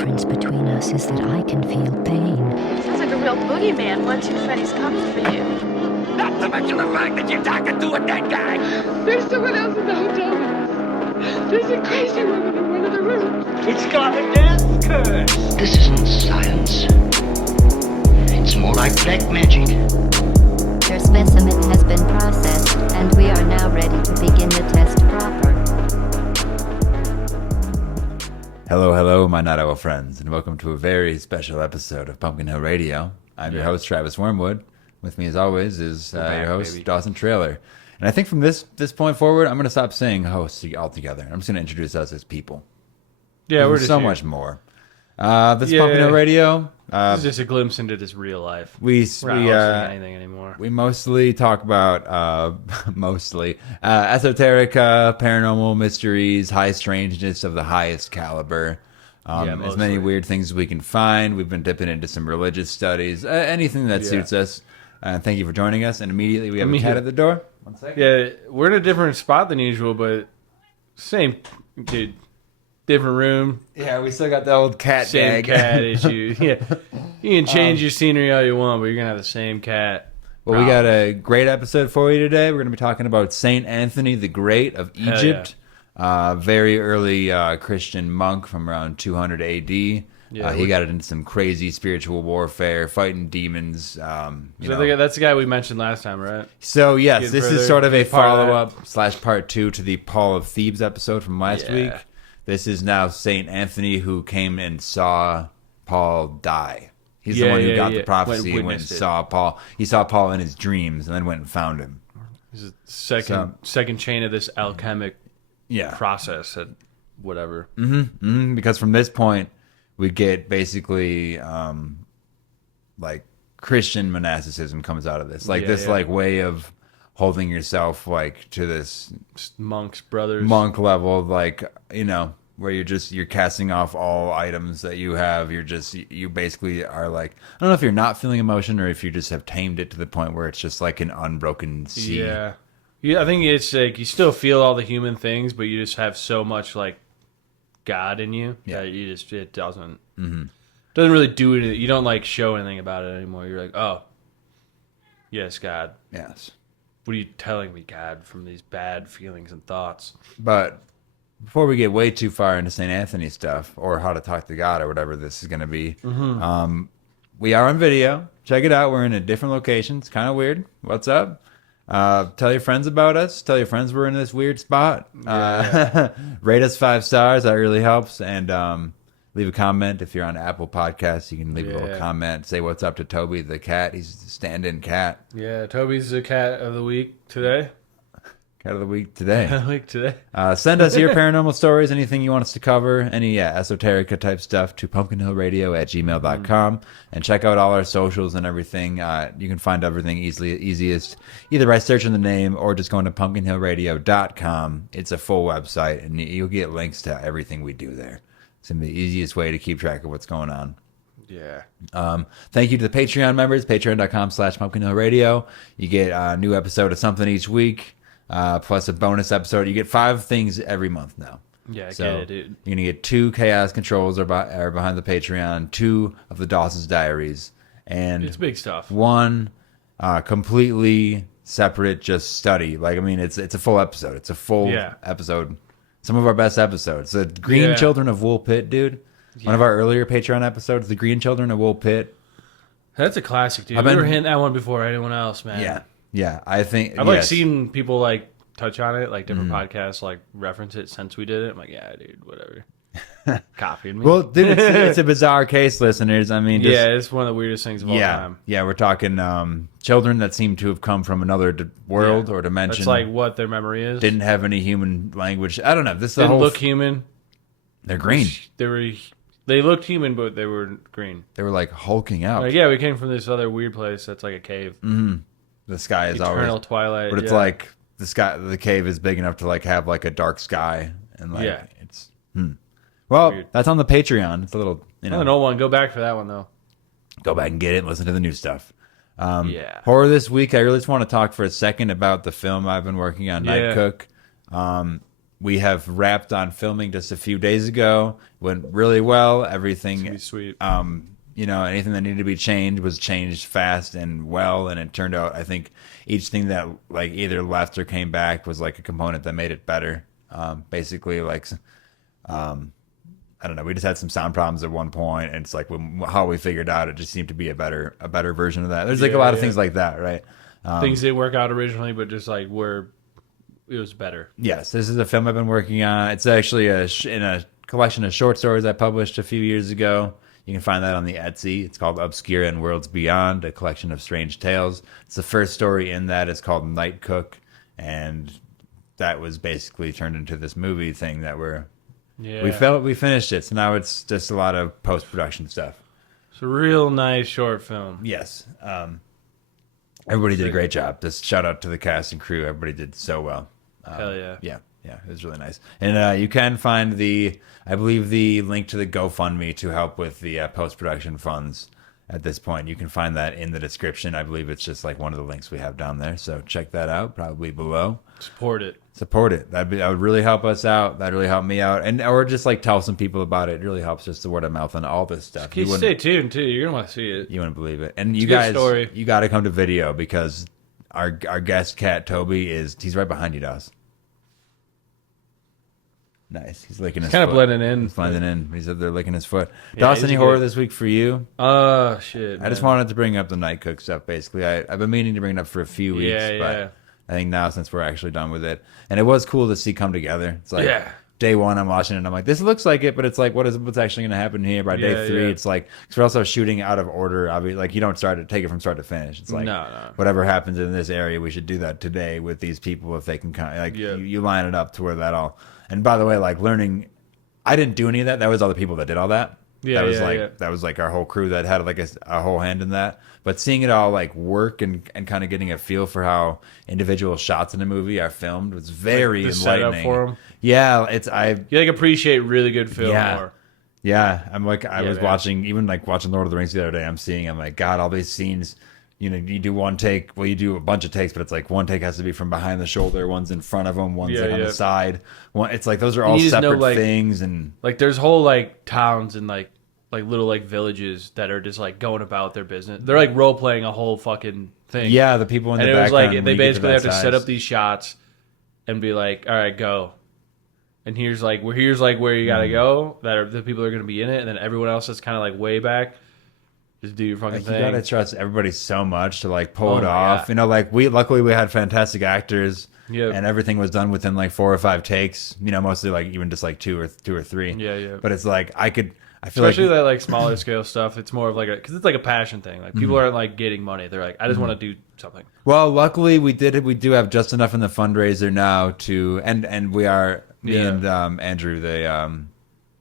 difference between us is that I can feel pain. Sounds like a real boogeyman once Freddy's coming for you. Not to mention the fact that you're talking to a dead guy. There's someone else in the hotel with us. There's a crazy woman in one of the rooms. It's got a death curse. This isn't science. It's more like black magic. Your specimen has been processed, and we are now ready to begin the test proper. Hello, my Night Owl friends, and welcome to a very special episode of Pumpkin Hill Radio. I'm your host, Travis Wormwood. With me, as always, is your host, baby. Dawson Trailer. And I think from this point forward, I'm going to stop saying hosts altogether. I'm just going to introduce us as people. Yeah, we're just so much more. This is Pumpkin Hill Radio. This is just a glimpse into this real life. We're not hosting anything anymore. We mostly talk about esoterica, paranormal mysteries, high strangeness of the highest caliber. As many weird things as we can find. We've been dipping into some religious studies, anything that suits us. Thank you for joining us. And immediately we have a cat at the door. 1 second. Yeah, we're in a different spot than usual, but same, dude. Different room. Yeah, we still got the old cat same gag. Cat issue. Yeah, you can change your scenery all you want, but you're gonna have the same cat. Well, we got a great episode for you today. We're going to be talking about Saint Anthony the Great of Egypt. Very early Christian monk from around 200 AD. Yeah, he got into some crazy spiritual warfare, fighting demons. That's the guy we mentioned last time, right? So, yes, this is sort of a follow-up / part 2 to the Paul of Thebes episode from last week. This is now Saint Anthony who came and saw Paul die. He's the one who got the prophecy and went and saw Paul. He saw Paul in his dreams and then went and found him. He's the second chain of this alchemic process at whatever. Because from this point, we get basically like Christian monasticism comes out of this. Like like way of holding yourself like to this monk level, like, you know, where you're casting off all items that you have. You basically are like, I don't know if you're not feeling emotion or if you just have tamed it to the point where it's just like an unbroken sea. Yeah, I think it's like you still feel all the human things, but you just have so much like God in you that it doesn't really do anything. You don't like show anything about it anymore. You're like, oh, yes, God. Yes. What are you telling me, God, from these bad feelings and thoughts? But before we get way too far into St. Anthony stuff or how to talk to God or whatever this is going to be, we are on video. Check it out. We're in a different location. It's kind of weird. What's up? Tell your friends about us. Tell your friends we're in this weird spot. Rate us 5 stars. That really helps. And leave a comment. If you're on Apple Podcasts, you can leave a little comment. Say what's up to Toby the cat. He's the stand-in cat. Yeah, Toby's the cat of the week today. Cat of the week today. Send us your paranormal stories, anything you want us to cover, any esoterica type stuff to pumpkinhillradio@gmail.com. And check out all our socials and everything. You can find everything easiest either by searching the name or just going to pumpkinhillradio.com. It's a full website, and you'll get links to everything we do there. It's the easiest way to keep track of what's going on. Yeah. Thank you to the Patreon members, patreon.com/pumpkinhillradio. You get a new episode of something each week, plus a bonus episode. You get 5 things every month now. Yeah, I get it, dude. You're going to get 2 Chaos Controls are behind the Patreon, 2 of the Dawson's Diaries, and it's big stuff. 1 completely separate just study. Like, I mean, it's a full episode. It's a full episode. Some of our best episodes. The Green Children of Wool Pit, dude. One of our earlier Patreon episodes, The Green Children of Wool Pit. That's a classic, dude. We were hitting that one before anyone else, man. Yeah. I think I've like seen people like touch on it, like different podcasts like reference it since we did it. I'm like, yeah, dude, whatever. Copied me. Well, dude, it's a bizarre case, listeners. I mean, it's one of the weirdest things of all time. Yeah, we're talking children that seem to have come from another world or dimension. That's like what their memory is. Didn't have any human language. I don't know. This didn't look human. They're green. They looked human, but they were green. They were like hulking out. Like, we came from this other weird place that's like a cave. The sky is eternal always twilight, but it's like the cave is big enough to like have like a dark sky and like it's. Well, weird. That's on the Patreon. It's a little, an old one. Go back for that one though. Go back and get it and listen to the new stuff. Horror this week. I really just want to talk for a second about the film I've been working on, Night Cook. we have wrapped on filming just a few days ago. Went really well. Everything, Sweet. you know, anything that needed to be changed was changed fast and well, and it turned out, I think each thing that like either left or came back was like a component that made it better. Basically, like, I don't know, we just had some sound problems at one point, and it's like how we figured out it just seemed to be a better version of that. There's like a lot of things like that, right? Things didn't work out originally, but just like it was better. Yes, this is a film I've been working on. It's actually in a collection of short stories I published a few years ago. You can find that on the Etsy. It's called Obscura and Worlds Beyond, a collection of strange tales. It's the first story in that. It's called Night Cook, and that was basically turned into this movie thing that we finished it. So now it's just a lot of post-production stuff. It's a real nice short film. Yes. Everybody did a great job. Just shout out to the cast and crew. Everybody did so well. Hell yeah. Yeah, it was really nice. And you can find I believe the link to the GoFundMe to help with the post-production funds at this point. You can find that in the description. I believe it's just like one of the links we have down there. So check that out, probably below. Support it. That would really help us out. That'd really help me out. Or just like tell some people about it. It really helps just the word of mouth and all this stuff. Stay tuned too. You're going to want to see it. You wouldn't believe it. And you guys, you got to come to video because our guest cat, Toby, he's right behind you, Doss. Nice. He's licking his foot. Kind of blending in. He's blending in. He's up there licking his foot. Yeah, Doss, any horror this week for you? Shit. I just wanted to bring up the Night Cook stuff, basically. I've been meaning to bring it up for a few weeks, but I think now since we're actually done with it. And it was cool to see come together. It's like day one, I'm watching it, and I'm like, this looks like it, but it's like, what's actually going to happen here? By day three, it's like, because we're also shooting out of order. Obviously, like, you don't take it from start to finish. It's like, whatever happens in this area, we should do that today with these people if they can kind of, like, you line it up to where that all. And by the way, like, learning, I didn't do any of that. That was all the people that did all that. That was like our whole crew that had like a whole hand in that. But seeing it all like work and kind of getting a feel for how individual shots in a movie are filmed was very enlightening. Setup for them. Yeah, you like appreciate really good film more. Yeah, I'm like I was watching Lord of the Rings the other day. I'm like, God, all these scenes. You know, you do one take. Well, you do a bunch of takes, but it's like one take has to be from behind the shoulder, one's in front of them, one's like on the side. It's like those are all separate things, and like there's whole like towns and like little like villages that are just like going about their business. They're like role playing a whole fucking thing. Yeah, the people in the background. And it was like they basically have to set up these shots and be like, all right, go. And here's like where you gotta go. That are the people that are gonna be in it, and then everyone else that's kind of like way back. Just do your fucking thing. You gotta trust everybody so much to like pull it off. God. You know, like luckily we had fantastic actors, and everything was done within like 4 or 5 takes. You know, mostly like even just like two or three. Yeah. But it's like I feel especially that like smaller scale stuff. It's more of like because it's like a passion thing. Like people aren't like getting money. They're like, I just want to do something. Well, luckily we do have just enough in the fundraiser now to and we are me and Andrew, the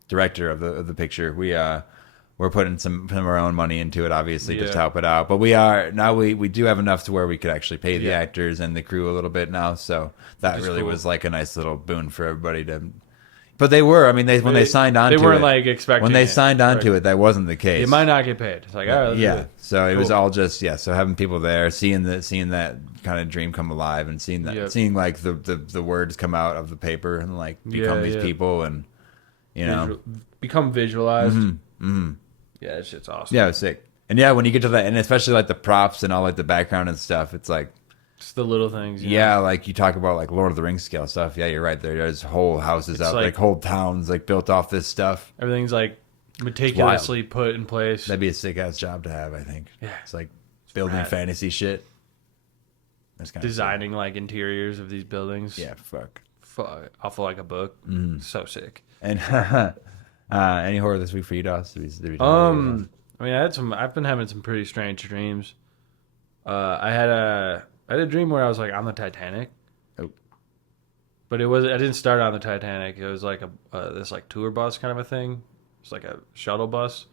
director of the picture. We're putting some of our own money into it, obviously, just to help it out. But we do have enough to where we could actually pay the actors and the crew a little bit now. So that really was like a nice little boon for everybody to. But they were. I mean, when they signed on to it, they weren't like expecting. When they signed on to it, that wasn't the case. You might not get paid. It's like, all right, So it was all just So having people there, seeing that kind of dream come alive, and seeing like the words come out of the paper and like become these people, and you know, become visualized. Yeah, that shit's awesome. Yeah, it was sick. And yeah, when you get to that, and especially like the props and all like the background and stuff, it's like just the little things. Like you talk about like Lord of the Rings scale stuff. Yeah, you're right. There's whole houses out, like whole towns like built off this stuff. Everything's like meticulously put in place. That'd be a sick ass job to have, I think. Yeah, it's like building fantasy shit. That's kind designing like interiors of these buildings. Yeah, fuck. Off of like a book. So sick. And any horror this week for you, Doss? I mean, I've been having some pretty strange dreams. I had a dream where I was like on the Titanic. Oh. But I didn't start on the Titanic. It was like this like tour bus kind of a thing. It's like a shuttle bus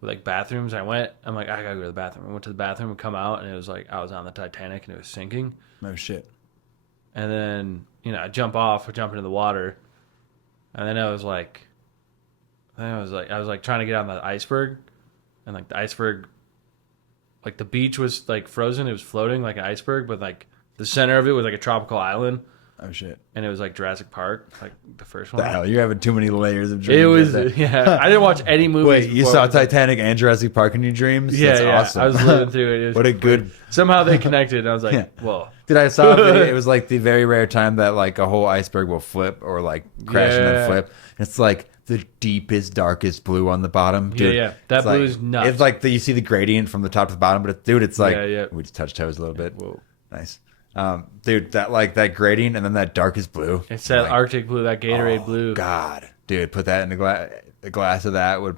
with like bathrooms. I'm like, I gotta go to the bathroom. I went to the bathroom and come out, and it was like I was on the Titanic and it was sinking. Oh shit. And then I jump into the water, and then I was like trying to get on the iceberg, and like the iceberg, like the beach was like frozen. It was floating like an iceberg, but like the center of it was like a tropical island. Oh shit! and it was like Jurassic Park, like the first one. The hell, you're having too many layers of dreams. It was right there. yeah. I didn't watch any movies. Wait, you before saw it was, like- Titanic and Jurassic Park in your dreams? Yeah, That's yeah. awesome. I was living through it. It was What a good. Somehow they connected, and I was like, Yeah. "Whoa!" Dude, I saw a video. It was like the very rare time that like a whole iceberg will flip or like crash and Yeah. then flip. It's like the deepest, darkest blue on the bottom. Dude, Yeah. That it's blue like- is nuts. It's like you see the gradient from the top to the bottom, but dude, it's like Yeah. we just touched toes a little bit. Whoa. Nice, dude. That gradient and then that darkest blue. It's that like, Arctic blue, that Gatorade blue. God, dude, put that in a glass of that would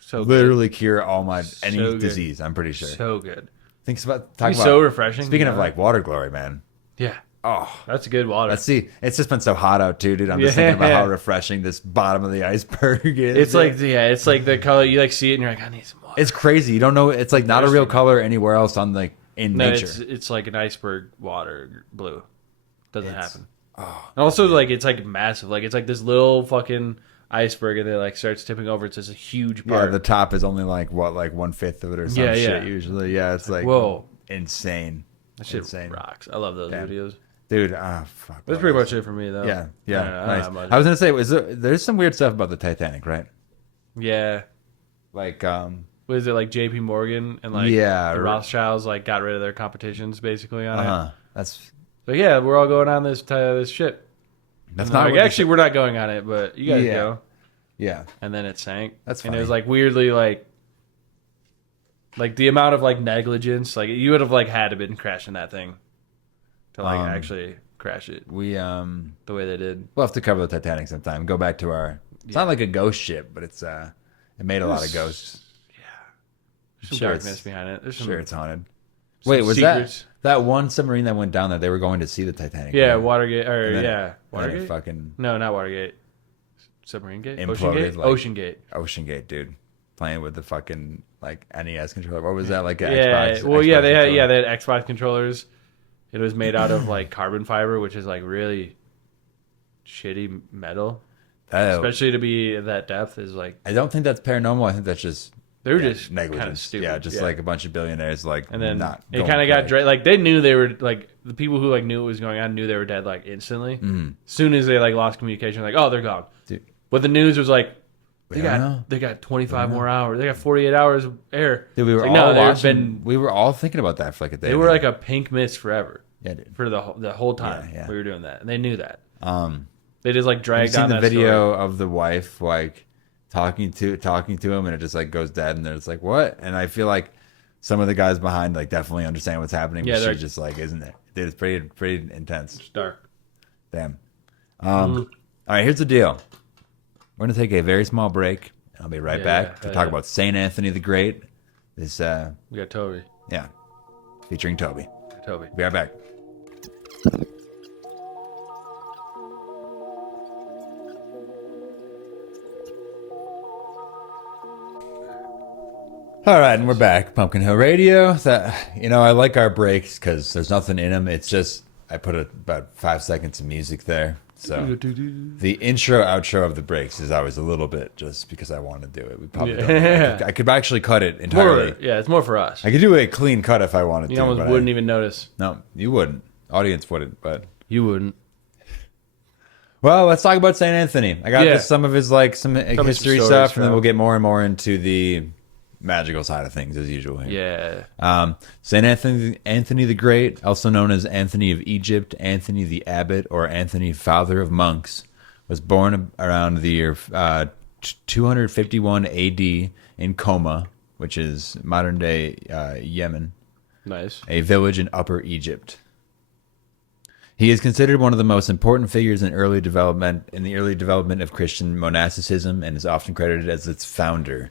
So good. literally cure all my any So good. disease. I'm pretty sure. So good. Thinks about It'd talking be about so refreshing. Speaking of you know? like water glory, man. Yeah. Oh, That's good water. let's see. It's just been so hot out too, dude. I'm just thinking about Yeah. how refreshing this bottom of the iceberg is. It's like it's like the color you like see it and you're like, I need some water. it's crazy. You don't know. It's like not a real color anywhere else on like in No, nature. it's like an iceberg water blue. Doesn't happen. Oh, and also like it's like massive. Like it's like this little fucking iceberg and it like starts tipping over. It's just a huge Yeah, part. the top is only like what, like 1/5 of it or some Yeah, shit. yeah. Usually, yeah. It's like Whoa. insane. That shit insane. rocks. I love those Damn. videos. Dude. Fuck. That's pretty much it for me though. Yeah, I don't nice. have much. I was gonna say, there's some weird stuff about the Titanic, right? Yeah. Like, What is it like JP Morgan and like Yeah, the right. Rothschilds like got rid of their competitions basically on it. That's So yeah, we're all going on this ship. that's And not like, what actually we're not going on it, but you guys Yeah. go. Yeah, And then it sank. That's And it was funny. like weirdly like the amount of like negligence, like you would have like had to been crashing that thing to like actually crash it we the way they did. we'll have to cover the Titanic sometime. Go back to our. It's not like a ghost ship, but it made a lot of ghosts. There's some Sure darkness it's- behind it. There's some, Sure, it's haunted. Wait, was secrets. that one submarine that went down there? They were going to see the Titanic. Yeah, right? Watergate or And then- yeah, and then it Watergate. fucking No, not Watergate. Submarine Gate? Imploded, Ocean Gate? like- Ocean Gate. Ocean Gate, dude. Playing with the fucking like NES controller. What was that like? An Yeah, Xbox, well, Xbox yeah, they controller? had Xbox controllers. It was made out of like carbon fiber, which is like really shitty metal, Oh, especially to be at that depth. Is like I don't think that's paranormal. I think that's just they were just negligence. kind of stupid. Yeah, just like a bunch of billionaires like and then not. it going kind of got crazy. like they knew they were like the people who like knew what was going on knew they were dead like instantly. Mm-hmm. As soon as they like lost communication, like oh they're gone. Dude. But the news was like We don't know. they got 25 more hours. They got 48 hours of air. Dude, we were It's like, all no, watching. We were all thinking about that for like a day. they were like a pink mist forever yeah, dude. for the whole time Yeah, yeah. we were doing that, and they knew that. Um, They just like Have you dragged seen on the that video story. of the wife like talking to him, and it just like goes dead, and then it's like what? And I feel like some of the guys behind like definitely understand what's happening, Yeah, but they're- she's just like, isn't it? Dude, it's pretty intense. It's dark. Damn. All right, here's the deal. We're gonna take a very small break. I'll be right Yeah, back yeah, to yeah, talk yeah. about Saint Anthony the Great. This We got Toby. yeah, featuring Toby. Toby. Be right back. All right, and we're back. Pumpkin Hill Radio. I like our breaks because there's nothing in them. It's just I put about 5 seconds of music there. So the intro, outro of the breaks is always a little bit just because I want to do it. We probably don't. I could actually cut it entirely. It's more for us. I could do a clean cut if I wanted You to. almost but wouldn't even notice. No, you wouldn't. Audience wouldn't. But You wouldn't. well, let's talk about Saint Anthony. I got Yeah. just some of his like some me some history stories, stuff, and then bro. we'll get more and more into the magical side of things as usual. Here. Yeah. Saint Anthony the Great, also known as Anthony of Egypt, Anthony the Abbot, or Anthony Father of Monks, was born around the year 251 AD in Coma, which is modern day Yemen, Nice. a village in Upper Egypt. He is considered one of the most important figures in the early development of Christian monasticism, and is often credited as its founder.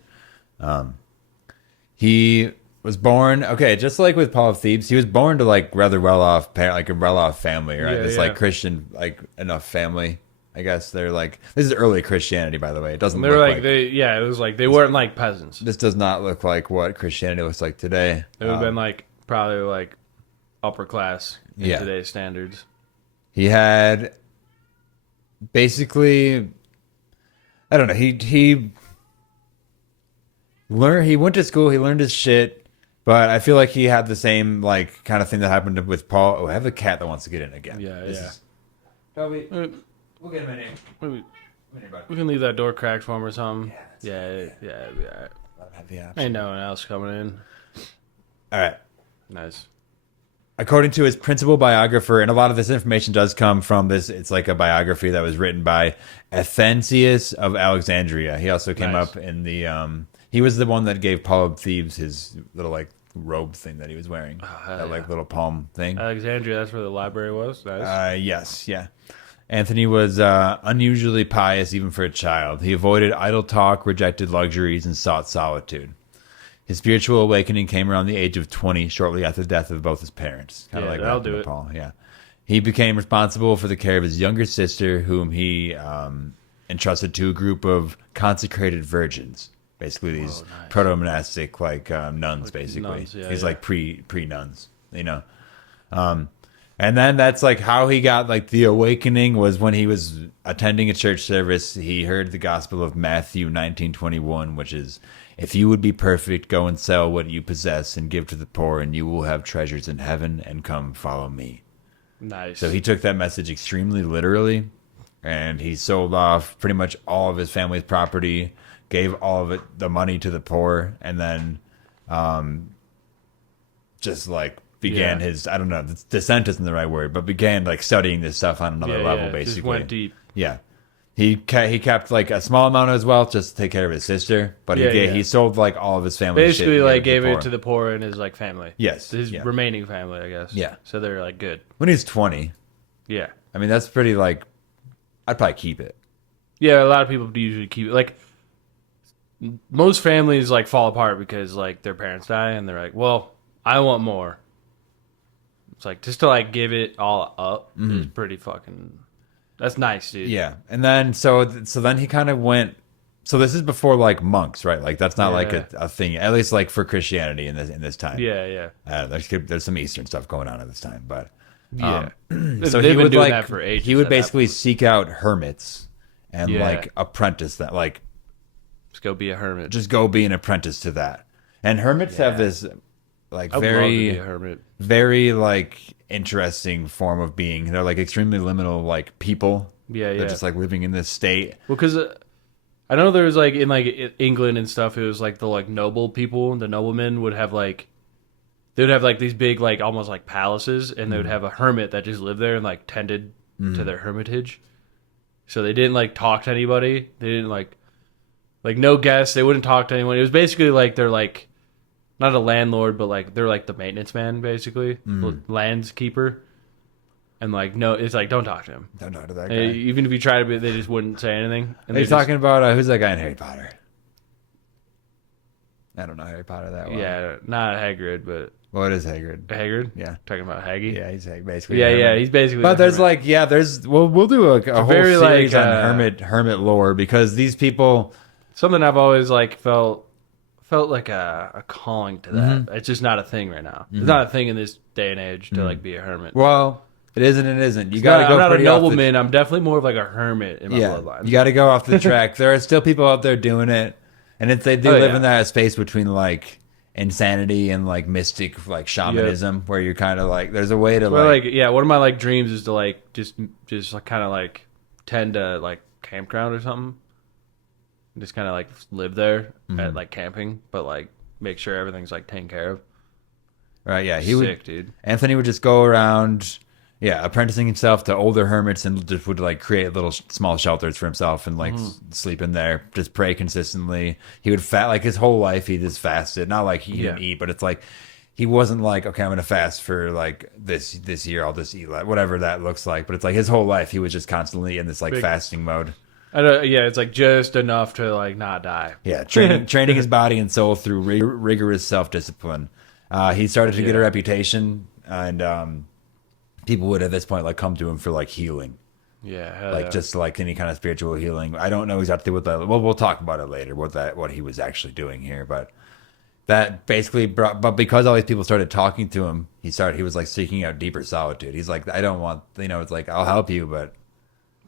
He was born, just like with Paul of Thebes, he was born to like rather well-off like a well-off family, right? Yeah, It's yeah. like Christian, like enough family. I guess they're like, this is early Christianity, by the way. It doesn't They look were like, it was like they weren't like peasants. this does not look like what Christianity looks like today. It would have been like probably like upper class in Yeah. today's standards. He had basically, I don't know. He went to school. He learned his shit, but I feel like he had the same like kind of thing that happened with Paul. Oh, I have a cat that wants to get in again. Yeah, This yeah. is Toby, we'll get him in here. We can leave that door cracked for him or something. Yeah, yeah, it'd be all right. Let him have the option. Ain't no one else coming in. All right. Nice. According to his principal biographer, and a lot of this information does come from this, it's like a biography that was written by Athanasius of Alexandria. He also came up in the, he was the one that gave Paul of Thebes his little like robe thing that he was wearing. That like little palm thing. Alexandria, that's where the library was? Nice. Yes, yeah. Anthony was unusually pious even for a child. He avoided idle talk, rejected luxuries, and sought solitude. His spiritual awakening came around the age of 20, shortly after the death of both his parents. Kind of like that'll do it. Paul. Yeah, he became responsible for the care of his younger sister, whom he entrusted to a group of consecrated virgins. Basically, these proto-monastic like nuns. Basically, nuns, he's like pre nuns. You know, and then that's like how he got like the awakening was when he was attending a church service. He heard the gospel of Matthew 19:21, which is, "If you would be perfect, go and sell what you possess and give to the poor, and you will have treasures in heaven, and come follow me." Nice. So he took that message extremely literally, and he sold off pretty much all of his family's property, gave all of it, the money, to the poor, and then just like began his, I don't know, descent isn't the right word, but began like studying this stuff on another level, basically. Just went deep. Yeah. He kept like a small amount as well, just to take care of his sister. But he sold like all of his family. Basically, shit, like gave it to the poor and his like family. Yes, his remaining family, I guess. Yeah. So they're like good. When he's 20, Yeah. I mean that's pretty like. I'd probably keep it. Yeah, a lot of people usually keep it. Like most families like fall apart because like their parents die and they're like, well, I want more. It's like just to like give it all up is pretty fucking. That's nice, dude. Yeah, and then so then he kind of went. So this is before like monks, right? Like that's not like a thing, at least like for Christianity in this time. Yeah, yeah. There's some Eastern stuff going on at this time, but Yeah. so They've he been would doing like that for ages he would at that basically seek out hermits and like apprentice that, like just go be a hermit. just go be an apprentice to that. And hermits have this like I'd love to be a hermit. very like interesting form of being. They're like extremely liminal like people. Yeah, They're just like living in this state. Well, because I know there was like in like England and stuff, it was like the like noble people, the noblemen would have like they would have like these big like almost like palaces, and they would have a hermit that just lived there and like tended to their hermitage. So they didn't like talk to anybody. They didn't like no guests. They wouldn't talk to anyone. It was basically like they're like not a landlord, but like they're like the maintenance man, basically, landskeeper. And like no, it's like don't talk to him. Don't talk to that guy. Even if you try to be, they just wouldn't say anything. And Are you talking about who's that guy in Harry Potter? I don't know Harry Potter that well. Yeah, not Hagrid, but What is Hagrid? Hagrid. Yeah, Talking about Haggy. yeah, he's basically. Yeah, he's basically. But the there's hermit. like, we'll do a whole very, series like, on hermit lore, because these people. Something I've always like felt like a calling to that. It's just not a thing right now. It's not a thing in this day and age to like be a hermit. Well, it isn't. It isn't. You got to go. I'm not a pretty off nobleman. I'm definitely more of like a hermit in my bloodline. You got to go off the track. There are still people out there doing it, and they do live in that space between like insanity and like mystic like shamanism, where you're kind of like there's a way to one of my like dreams is to like just like kind of like tend to like campground or something. Just kind of like live there at like camping, but like make sure everything's like taken care of. Right? Yeah, dude. Anthony would just go around, apprenticing himself to older hermits, and just would like create little small shelters for himself and like sleep in there, just pray consistently. He would like his whole life he just fasted. Not like he didn't eat, but it's like he wasn't like, okay, I'm gonna fast for like this year. I'll just eat like whatever that looks like. But it's like his whole life he was just constantly in this like fasting mode. It's like just enough to like not die. Yeah, training his body and soul through rigorous self-discipline. He started to get a reputation, and people would at this point like come to him for like healing. Yeah, just like any kind of spiritual healing. I don't know exactly what that. Well, we'll talk about it later. What he was actually doing here, but that basically brought. But because all these people started talking to him, he was like seeking out deeper solitude. He's like, I don't want. It's like I'll help you, but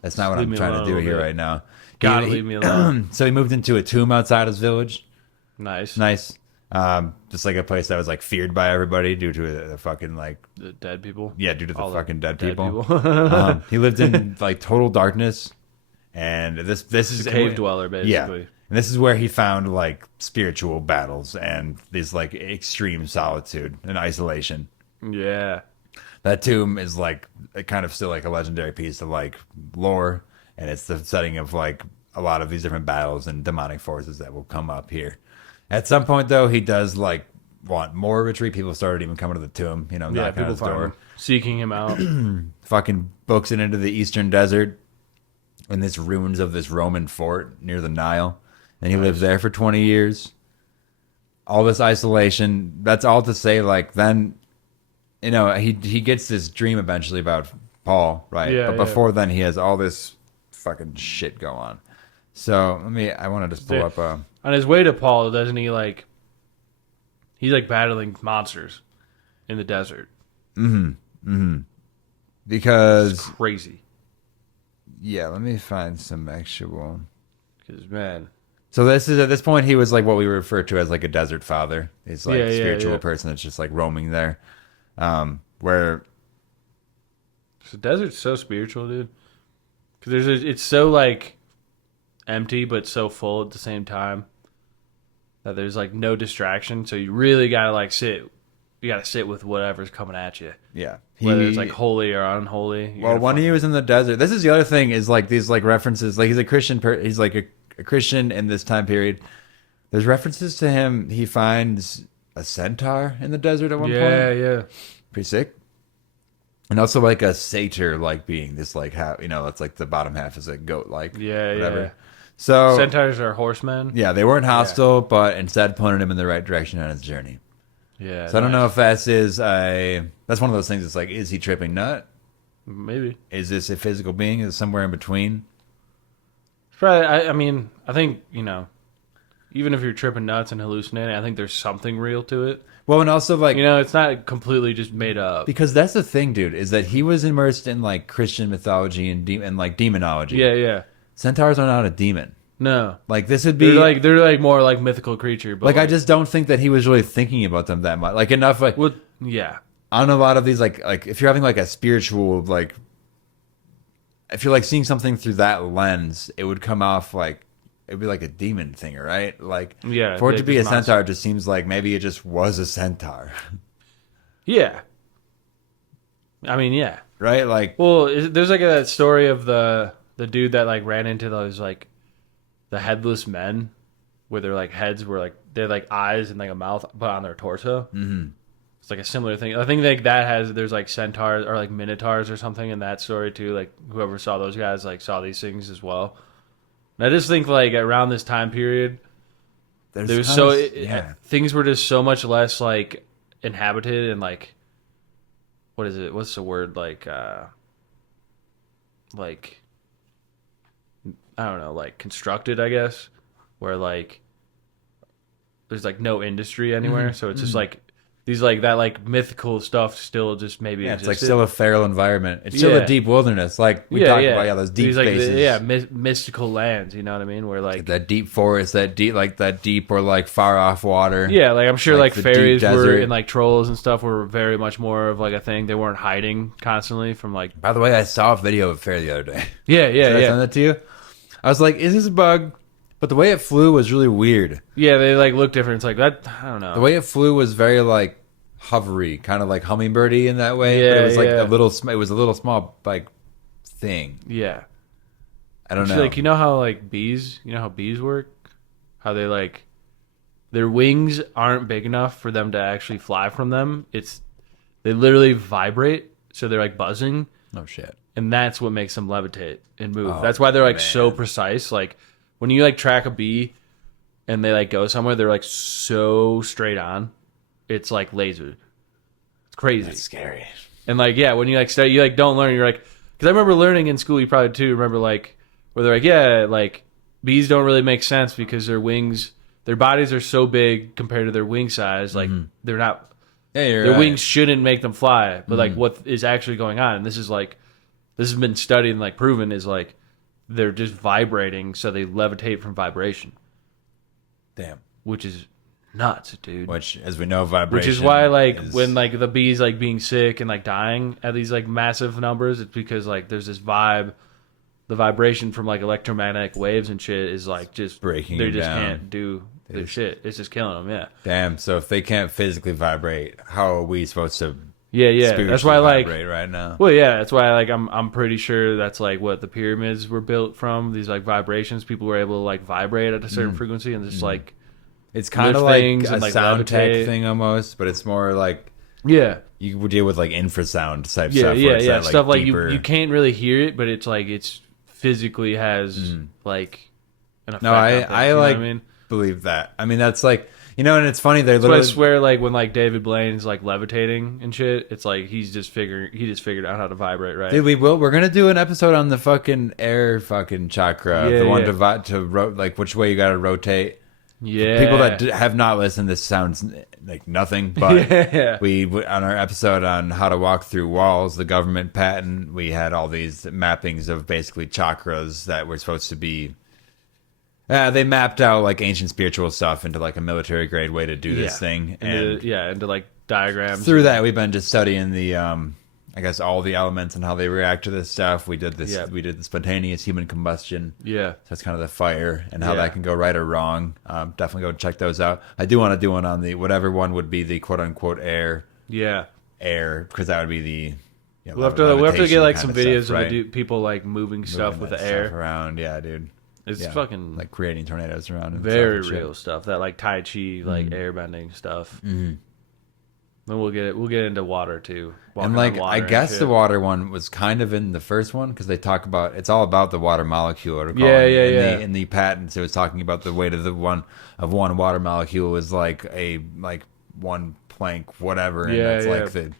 that's not what I'm trying to do here right now. Gotta leave me alone. So he moved into a tomb outside his village. Nice. Just like a place that was like feared by everybody due to the fucking like The dead people. due to the All fucking dead dead people. people. He lived in like total darkness, and this is a cave dweller, basically. Yeah, and this is where he found like spiritual battles and these like extreme solitude and isolation. Yeah. That tomb is like kind of still like a legendary piece of like lore, and it's the setting of like a lot of these different battles and demonic forces that will come up here. At some point, though, he does like want more retreat. People started even coming to the tomb, you know, Yeah, knocking on people his find door. him, seeking him out. Fucking books it into the eastern desert in this ruins of this Roman fort near the Nile, and he lived there for 20 years. All this isolation. That's all to say, like, then, you know, he gets this dream eventually about Paul, right? Yeah, but before then, he has all this fucking shit go on. So I want to just pull up. On his way to Paul, doesn't he like? He's like battling monsters in the desert. Because It's crazy. yeah, let me find some actual. Because man, So this is at this point he was like what we refer to as like a desert father. He's like a spiritual yeah. person that's just like roaming there. Where the desert's so spiritual, dude. Because it's so like empty but so full at the same time that there's like no distraction. So you really gotta like sit. You gotta sit with whatever's coming at you. yeah, Whether it's like holy or unholy. Well, when he was in the desert, this is the other thing is like these like references. Like he's a Christian. He's like a Christian in this time period. There's references to him. He finds a centaur in the desert at one point. Yeah. Pretty sick. And also like a satyr like being this like half, you know, that's like the bottom half is a goat like whatever. Yeah. So Centaurs are horsemen. yeah, they weren't hostile, but instead pointed him in the right direction on his journey. Yeah. So I don't know if that's one of those things. It's like, is he tripping nut? Maybe. Is this a physical being? Is it somewhere in between? Probably. I mean, I think, you know, even if you're tripping nuts and hallucinating, I think there's something real to it. Well, and also like You know, it's not completely just made up. because that's the thing, dude, is that he was immersed in like Christian mythology and like demonology. Yeah. Centaurs are not a demon. No. Like this would be They're like more like mythical creature. But like I just don't think that he was really thinking about them that much. Like enough like Well, yeah. on a lot of these like if you're having like a spiritual like if you're like seeing something through that lens, it would come off like it'd be like a demon thing, right? Like Yeah, for it like to be a this monster. centaur, it just seems like maybe it just was a centaur, Yeah. I mean, yeah. right? Like Well, there's like that story of the dude that like ran into those like the headless men, where their like heads were like they're like eyes and like a mouth, but on their torso. Mm-hmm. It's like a similar thing. I think like there's like centaurs or like minotaurs or something in that story too. Like whoever saw those guys like saw these things as well. And I just think like around this time period, there was things were just so much less like inhabited and like what is it? What's the word like I don't know, like constructed, I guess, where like there's like no industry anywhere, so it's just like these like that like mythical stuff still just maybe yeah, it's like existed. still a feral environment. It's still Yeah. a deep wilderness. Like we talked about, those deep these, like, spaces. mystical lands. You know what I mean? Where like that deep forest, that deep or like far off water. yeah, like I'm sure like the deep fairies were desert. and like trolls and stuff were very much more of like a thing. They weren't hiding constantly from like By the way, I saw a video of a fairy the other day. yeah Did I send that to you? I was like, is this a bug? But the way it flew was really weird. yeah. They like look different. It's like that. I don't know. The way it flew was very like hovery, kind of like hummingbirdy in that way. But Yeah, it was like yeah. it was a little small like thing. yeah. I don't It's know. like, you know how like bees, you know how bees work? How they like their wings aren't big enough for them to actually fly from them. They literally vibrate, so they're like buzzing, No shit. and that's what makes them levitate and move. Oh, That's why they're like so man. precise. Like when you like track a bee and they like go somewhere, they're like so straight on. It's like laser. It's crazy. That's scary. And like, yeah, when you like start, you like don't learn. You're like, because I remember learning in school. You probably too remember like where they're like, yeah, like bees don't really make sense because their wings, their bodies are so big compared to their wing size. Like they're not. Yeah, you're Their right. wings shouldn't make them fly. But like, what is actually going on? And this has been studied and like proven is like they're just vibrating, so they levitate from vibration, Damn. which is nuts, dude. Which, as we know, vibration. Which is why, like, when like the bees like being sick and like dying at these like massive numbers, it's because like there's this vibe. The vibration from like electromagnetic waves and shit is like just breaking. They just down. can't do their shit. It's just killing them. Yeah. Damn. So if they can't physically vibrate, how are we supposed to? Yeah. That's why like right now. Well, yeah. That's why like I'm pretty sure that's like what the pyramids were built from. These like vibrations. People were able to like vibrate at a certain frequency and just like it's kind of like a and, like, sound tech levitate. thing almost, but it's more like yeah. You would deal with like infrasound type Yeah, stuff. yeah, It's yeah. that, Stuff like deeper... you can't really hear it, but it's like it's physically has like an effect. No, on things, I you know like what I mean, believe that. I mean, that's like and it's funny. They're that's why I literally swear, like when like David Blaine's like levitating and shit, it's like he just figured out how to vibrate, right? dude, we're gonna do an episode on the fucking air fucking chakra, Yeah, the one yeah. to like which way you got to rotate. Yeah, People that have not listened, this sounds like nothing, but Yeah. we on our episode on how to walk through walls, the government patent, we had all these mappings of basically chakras that were supposed to be. They mapped out like ancient spiritual stuff into like a military grade way to do this thing, and into like diagrams. through that we've been just studying the I guess all the elements and how they react to this stuff. We did this. Yeah. We did the spontaneous human combustion. Yeah. So that's kind of the fire and how Yeah. that can go right or wrong. Definitely go check those out. I do want to do one on the whatever one would be the quote unquote air because that would be the. We'll have to get like some videos stuff, right? of people like moving stuff Moving with that the air. stuff around. Yeah, dude. It's Yeah. fucking like creating tornadoes around. And very stuff and real shit. stuff. That like Tai Chi, like airbending stuff. Mm-hmm. Then we'll get into water too. And Walking like on water I and guess shit. the water one was kind of in the first one because they talk about it's all about the water molecule. In the patents, it was talking about the weight of one water molecule is like one Planck whatever, and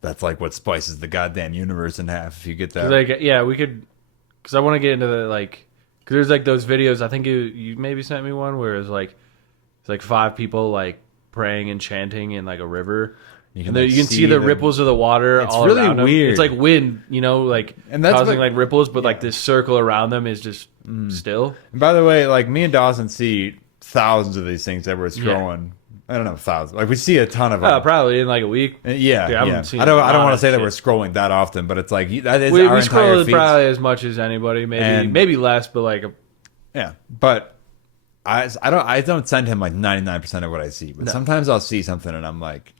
that's like what splices the goddamn universe in half. If you get that, Like we could, because I want to get into the like, because there's like those videos. I think you maybe sent me one where it's like 5 people like praying and chanting in like a river. You can see the ripples of the water all really around them. weird. It's like wind, like And that's causing what- like ripples, but like this circle around them is just still. And by the way, like me and Dawson see thousands of these things that we're scrolling. I don't know, thousands. Like we see a ton of them. Probably in like a week. Yeah, Dude, I haven't yeah. seen I don't a lot want to of say that shit. we're scrolling that often, but it's like that is We our entire scroll feed. probably as much as anybody, maybe less, but like Yeah, but I don't send him like 99% of what I see, but sometimes I'll see something and I'm like,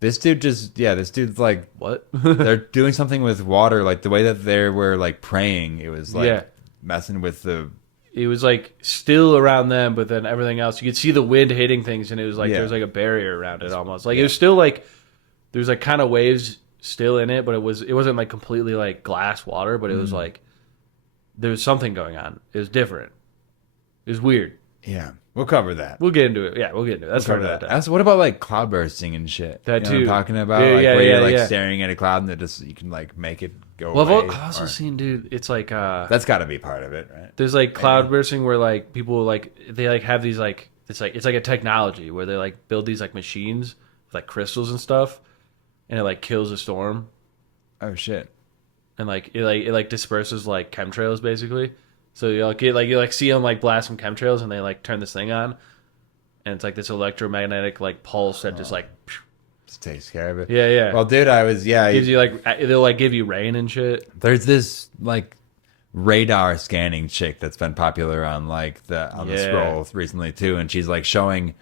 this dude's like, what? they're doing something with water, like the way that they were like praying. It was like messing with the. It was like still around them, but then everything else, you could see the wind hitting things, and it was like there was like a barrier around it almost. Like it was still like there's like kind of waves still in it, but it wasn't like completely like glass water, but it was like there was something going on. It was different. It was weird. Yeah, we'll cover that. We'll get into it. Yeah, we'll get into it. That's We'll part cover of that. that. That's what about like cloud bursting and shit? That You know what too. I'm talking about, Yeah, like yeah, where you're yeah, like staring at a cloud and it just you can like make it go Well, away. I've also or- seen, dude. It's like That's got to be part of it, right? there's like cloud bursting where like people like they like have these like it's like a technology where they like build these like machines with like crystals and stuff, and it like kills a storm, Oh shit. and like it disperses like chemtrails basically. So you see them like blast some chemtrails, and they like turn this thing on, and it's like this electromagnetic like pulse that just like Just takes care of it. yeah. Well, dude, gives you like they'll like give you rain and shit. there's this like radar scanning chick that's been popular on like the scroll recently too, and she's like showing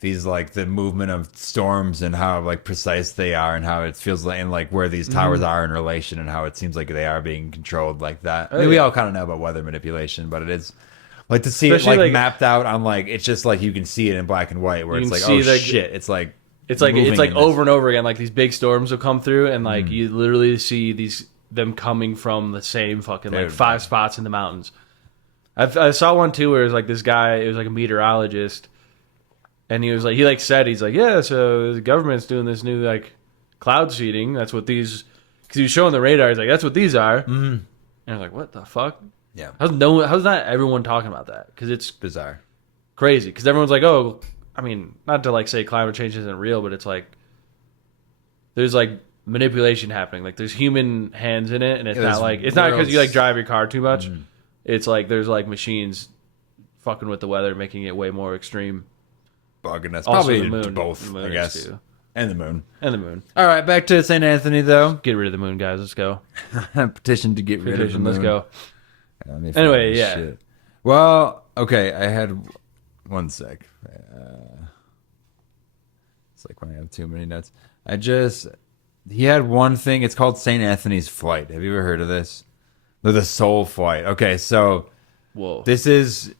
these like the movement of storms and how like precise they are and how it feels like and like where these towers are in relation and how it seems like they are being controlled like that. I mean, we all kind of know about weather manipulation, but it is like to see Especially, it like like- mapped out on like it's just like you can see it in black and white where You it's can like see, oh like, shit, it's like It's moving like in this- over and over again. Like these big storms will come through, and like you literally see them coming from the same fucking like Dude. 5 spots in the mountains. I saw one too where it was like this guy. It was like a meteorologist, and he was like he's like yeah. So the government's doing this new like cloud seeding. That's what these because he was showing the radar. He's like that's what these are. Mm-hmm. And I was like what the fuck? Yeah, How's not everyone talking about that? Because it's bizarre. crazy. Because everyone's like oh. I mean, not to like say climate change isn't real, but it's like there's like manipulation happening. Like there's human hands in it, and it's not like it's not because you like drive your car too much. It's like there's like machines fucking with the weather, making it way more extreme. bugging us. Also Probably the moon. both, The moon I is guess. too. And the moon. And the moon. All right, back to St. Anthony, though. Get rid of the moon, guys. Let's go. Petition to get rid of the Petition. moon. Let's go. Let me find Anyway, this yeah. shit. Well, okay, I had... One sec. It's like when I have too many notes. He had one thing. It's called St. Anthony's Flight. Have you ever heard of this? The Soul Flight. Okay, so... Whoa. This is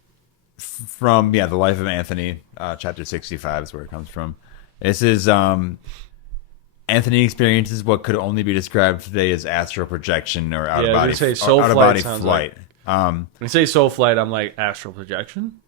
from, the Life of Anthony, chapter 65 is where it comes from. This is, Anthony experiences what could only be described today as astral projection or out-of-body flight. When you say soul flight, I'm like, astral projection?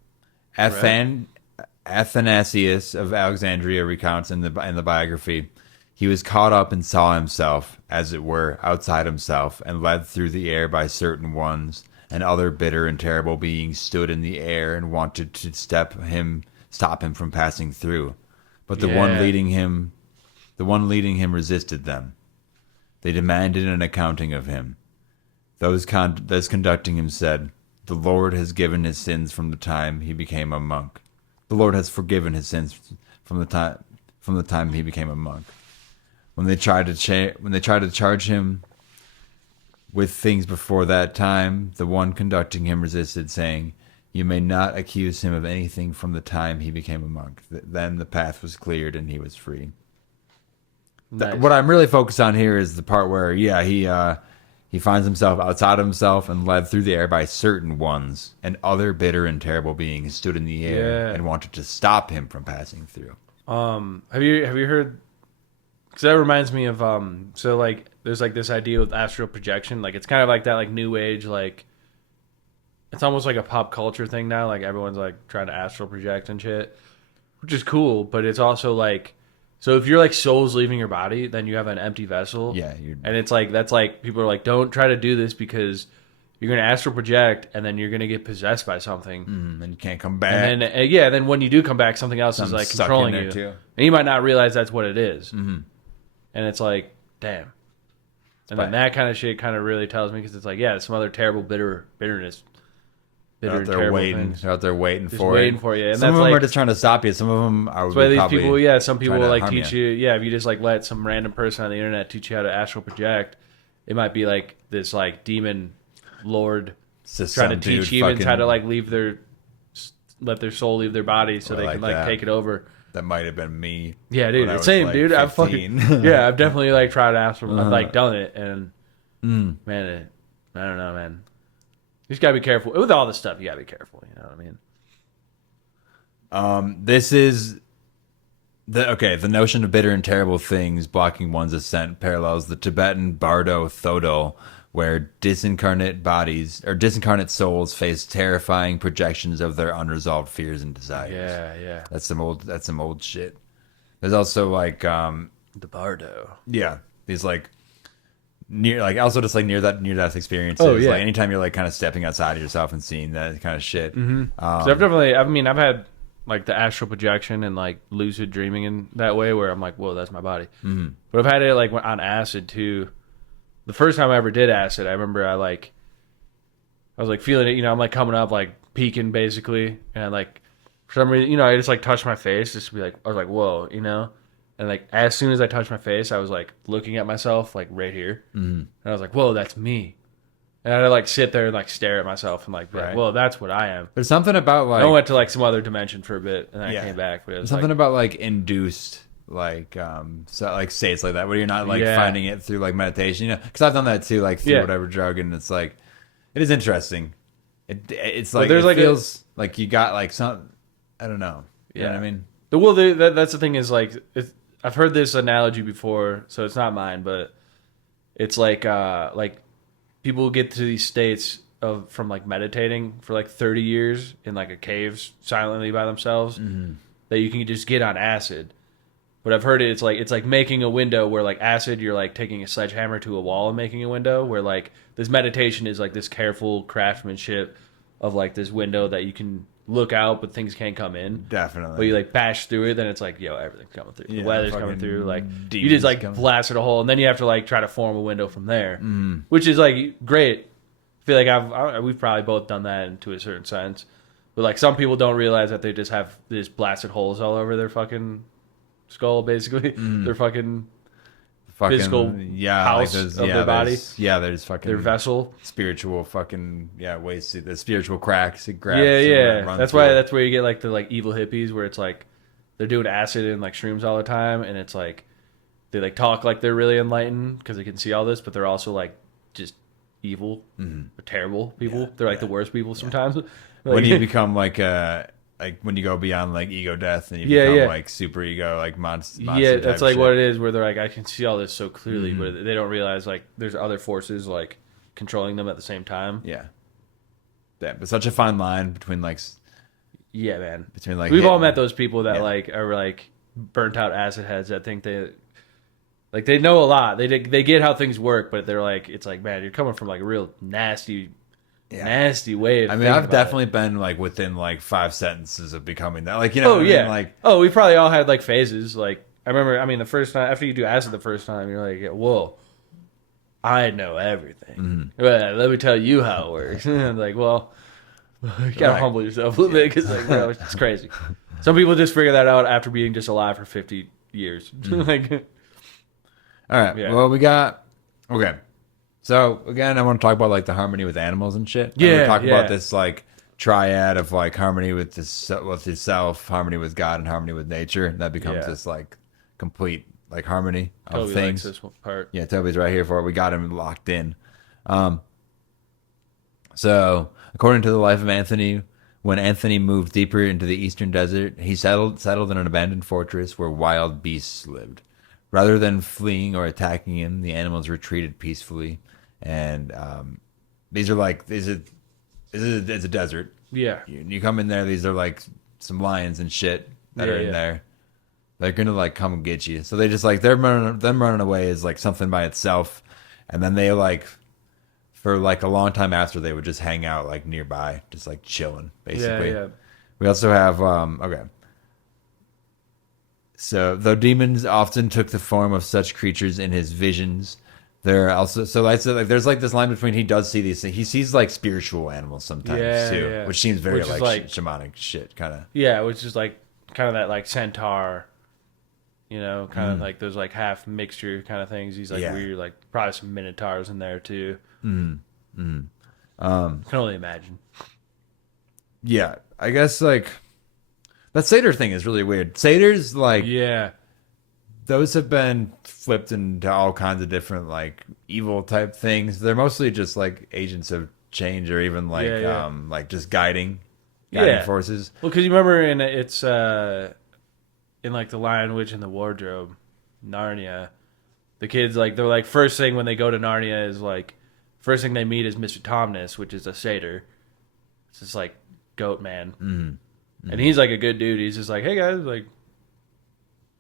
Athanasius of Alexandria recounts in the biography, he was caught up and saw himself, as it were, outside himself, and led through the air by certain ones, and other bitter and terrible beings stood in the air and wanted to stop him from passing through. But the one leading him resisted them. They demanded an accounting of him. Those conducting him said, "The Lord has given his sins from the time he became a monk. The Lord has forgiven his sins from the time he became a monk." When they tried to charge him with things before that time, the one conducting him resisted, saying, "You may not accuse him of anything from the time he became a monk." Then the path was cleared and he was free. Nice. What I'm really focused on here is the part where, he finds himself outside of himself and led through the air by certain ones, and other bitter and terrible beings stood in the air and wanted to stop him from passing through. Have you heard? Because that reminds me of so like there's like this idea with astral projection. Like it's kind of like that like new age like. It's almost like a pop culture thing now. Like everyone's like trying to astral project and shit, which is cool. But it's also like. So if you're like soul's leaving your body, then you have an empty vessel. Yeah. And it's like, that's like, people are like, don't try to do this because you're going to astral project and then you're going to get possessed by something. And you can't come back. And then, then when you do come back, something else is like controlling you. Too. And you might not realize that's what it is. Mm-hmm. And it's like, damn. And then that kind of shit kind of really tells me because it's like, some other terrible bitterness. They're out there waiting. They're out there waiting for you. And some of them are just trying to stop you. Some of them are. That's why these people, some people will like teach you. Yeah, if you just like let some random person on the internet teach you how to astral project, it might be like this like demon lord trying to teach humans how to like let their soul leave their body so they can like take it over. That might have been me. Yeah, dude. Same, like, dude. 15. I've definitely like tried astral. I've like done it, and man, I don't know, man. You just gotta be careful with all this stuff. You gotta be careful. You know what I mean? This is the notion of bitter and terrible things blocking one's ascent parallels the Tibetan Bardo Thodol, where disincarnate bodies or disincarnate souls face terrifying projections of their unresolved fears and desires. Yeah. That's some old shit. There's also like the Bardo. Yeah, these like. Near death experiences. Oh, yeah. Like anytime you're like kind of stepping outside of yourself and seeing that kind of shit. Mm-hmm. I've had like the astral projection and like lucid dreaming in that way where I'm like, whoa, that's my body. Mm-hmm. But I've had it like on acid too. The first time I ever did acid, I remember I was like feeling it. I'm like coming up, like peaking basically, and like for some reason, I just like touched my face just to be like, I was like, whoa, And like as soon as I touched my face, I was like looking at myself like right here, and I was like, "Whoa, that's me." And I like sit there and like stare at myself and like, "Well, that's what I am." There's something about like I went to like some other dimension for a bit, and then I came back. But it was something about like induced like states like that where you're not like finding it through like meditation, because I've done that too, like through whatever drug, and it's like it is interesting. It's like it feels like you got like some, I don't know. You know what I mean? That's the thing is like I've heard this analogy before, so it's not mine, but it's like people get to these states from like meditating for like 30 years in like a cave silently by themselves that you can just get on acid. But I've heard it's like making a window where like acid, you're like taking a sledgehammer to a wall and making a window, where like this meditation is like this careful craftsmanship of like this window that you can look out, but things can't come in. Definitely. But you like bash through it, then it's like, everything's coming through. The weather's coming through. Like you just like blasted a hole, and then you have to like try to form a window from there, which is like great. I feel like we've probably both done that to a certain sense, But like some people don't realize that they just have these blasted holes all over their fucking skull, basically. Their fucking physical house of their body. There's fucking their vessel. Spiritual fucking ways to the spiritual cracks it grabs. That's why that's where you get like the like evil hippies where it's like they're doing acid and like shrooms all the time, and it's like they like talk like they're really enlightened because they can see all this, but they're also like just evil, terrible people. They're like the worst people sometimes. Like, when you become like when you go beyond like ego death and you become like super ego, like monster. Yeah, that's like what it is. Where they're like, I can see all this so clearly, but they don't realize like there's other forces like controlling them at the same time. Yeah, but such a fine line between like. Yeah, man. Between like we've all met those people that like are like burnt out acid heads that think they know a lot. They get how things work, but they're like, it's like, man, you're coming from like a real nasty way of I've definitely been like within like 5 sentences of becoming that. Like, you know, we probably all had like phases. Like I remember, the first time after you do acid the first time, you're like, whoa, I know everything. Well, let me tell you how it works. And like, well, you gotta humble yourself a little bit because like, bro, it's crazy. Some people just figure that out after being just alive for 50 years. Like, all right. Yeah. Well, we got okay. So again, I want to talk about like the harmony with animals and shit. Yeah, we're talking about this like triad of like harmony with yourself, harmony with God, and harmony with nature. That becomes this like complete like harmony of Toby things. Likes this part. Yeah, Toby's right here for it. We got him locked in. So according to the life of Anthony, when Anthony moved deeper into the eastern desert, he settled in an abandoned fortress where wild beasts lived. Rather than fleeing or attacking him, the animals retreated peacefully. And it's a desert. Yeah. You come in there, these are like some lions and shit that are in there. They're gonna like come and get you. So they just like them running away is like something by itself. And then they like for like a long time after they would just hang out like nearby, just like chilling, basically. Yeah. We also have okay. So, though demons often took the form of such creatures in his visions, there are also there's like this line between he does see these things. He sees like spiritual animals sometimes too, which seems very like shamanic shit kind of. Yeah, which is like kind of that like centaur, kind of like those like half mixture kind of things. He's like weird, like probably some minotaurs in there too. Can only imagine. Yeah, I guess like. That satyr thing is really weird. Satyrs, like... Yeah. Those have been flipped into all kinds of different, like, evil type things. They're mostly just, like, agents of change or even, like, like just guiding forces. Well, because you remember in, like, The Lion, Witch, and the Wardrobe, Narnia, the kids, like, they're, like, first thing when they go to Narnia is, like, first thing they meet is Mr. Tomness, which is a satyr. It's just, like, goat man. Mm-hmm. And he's like a good dude. He's just like, hey guys, like,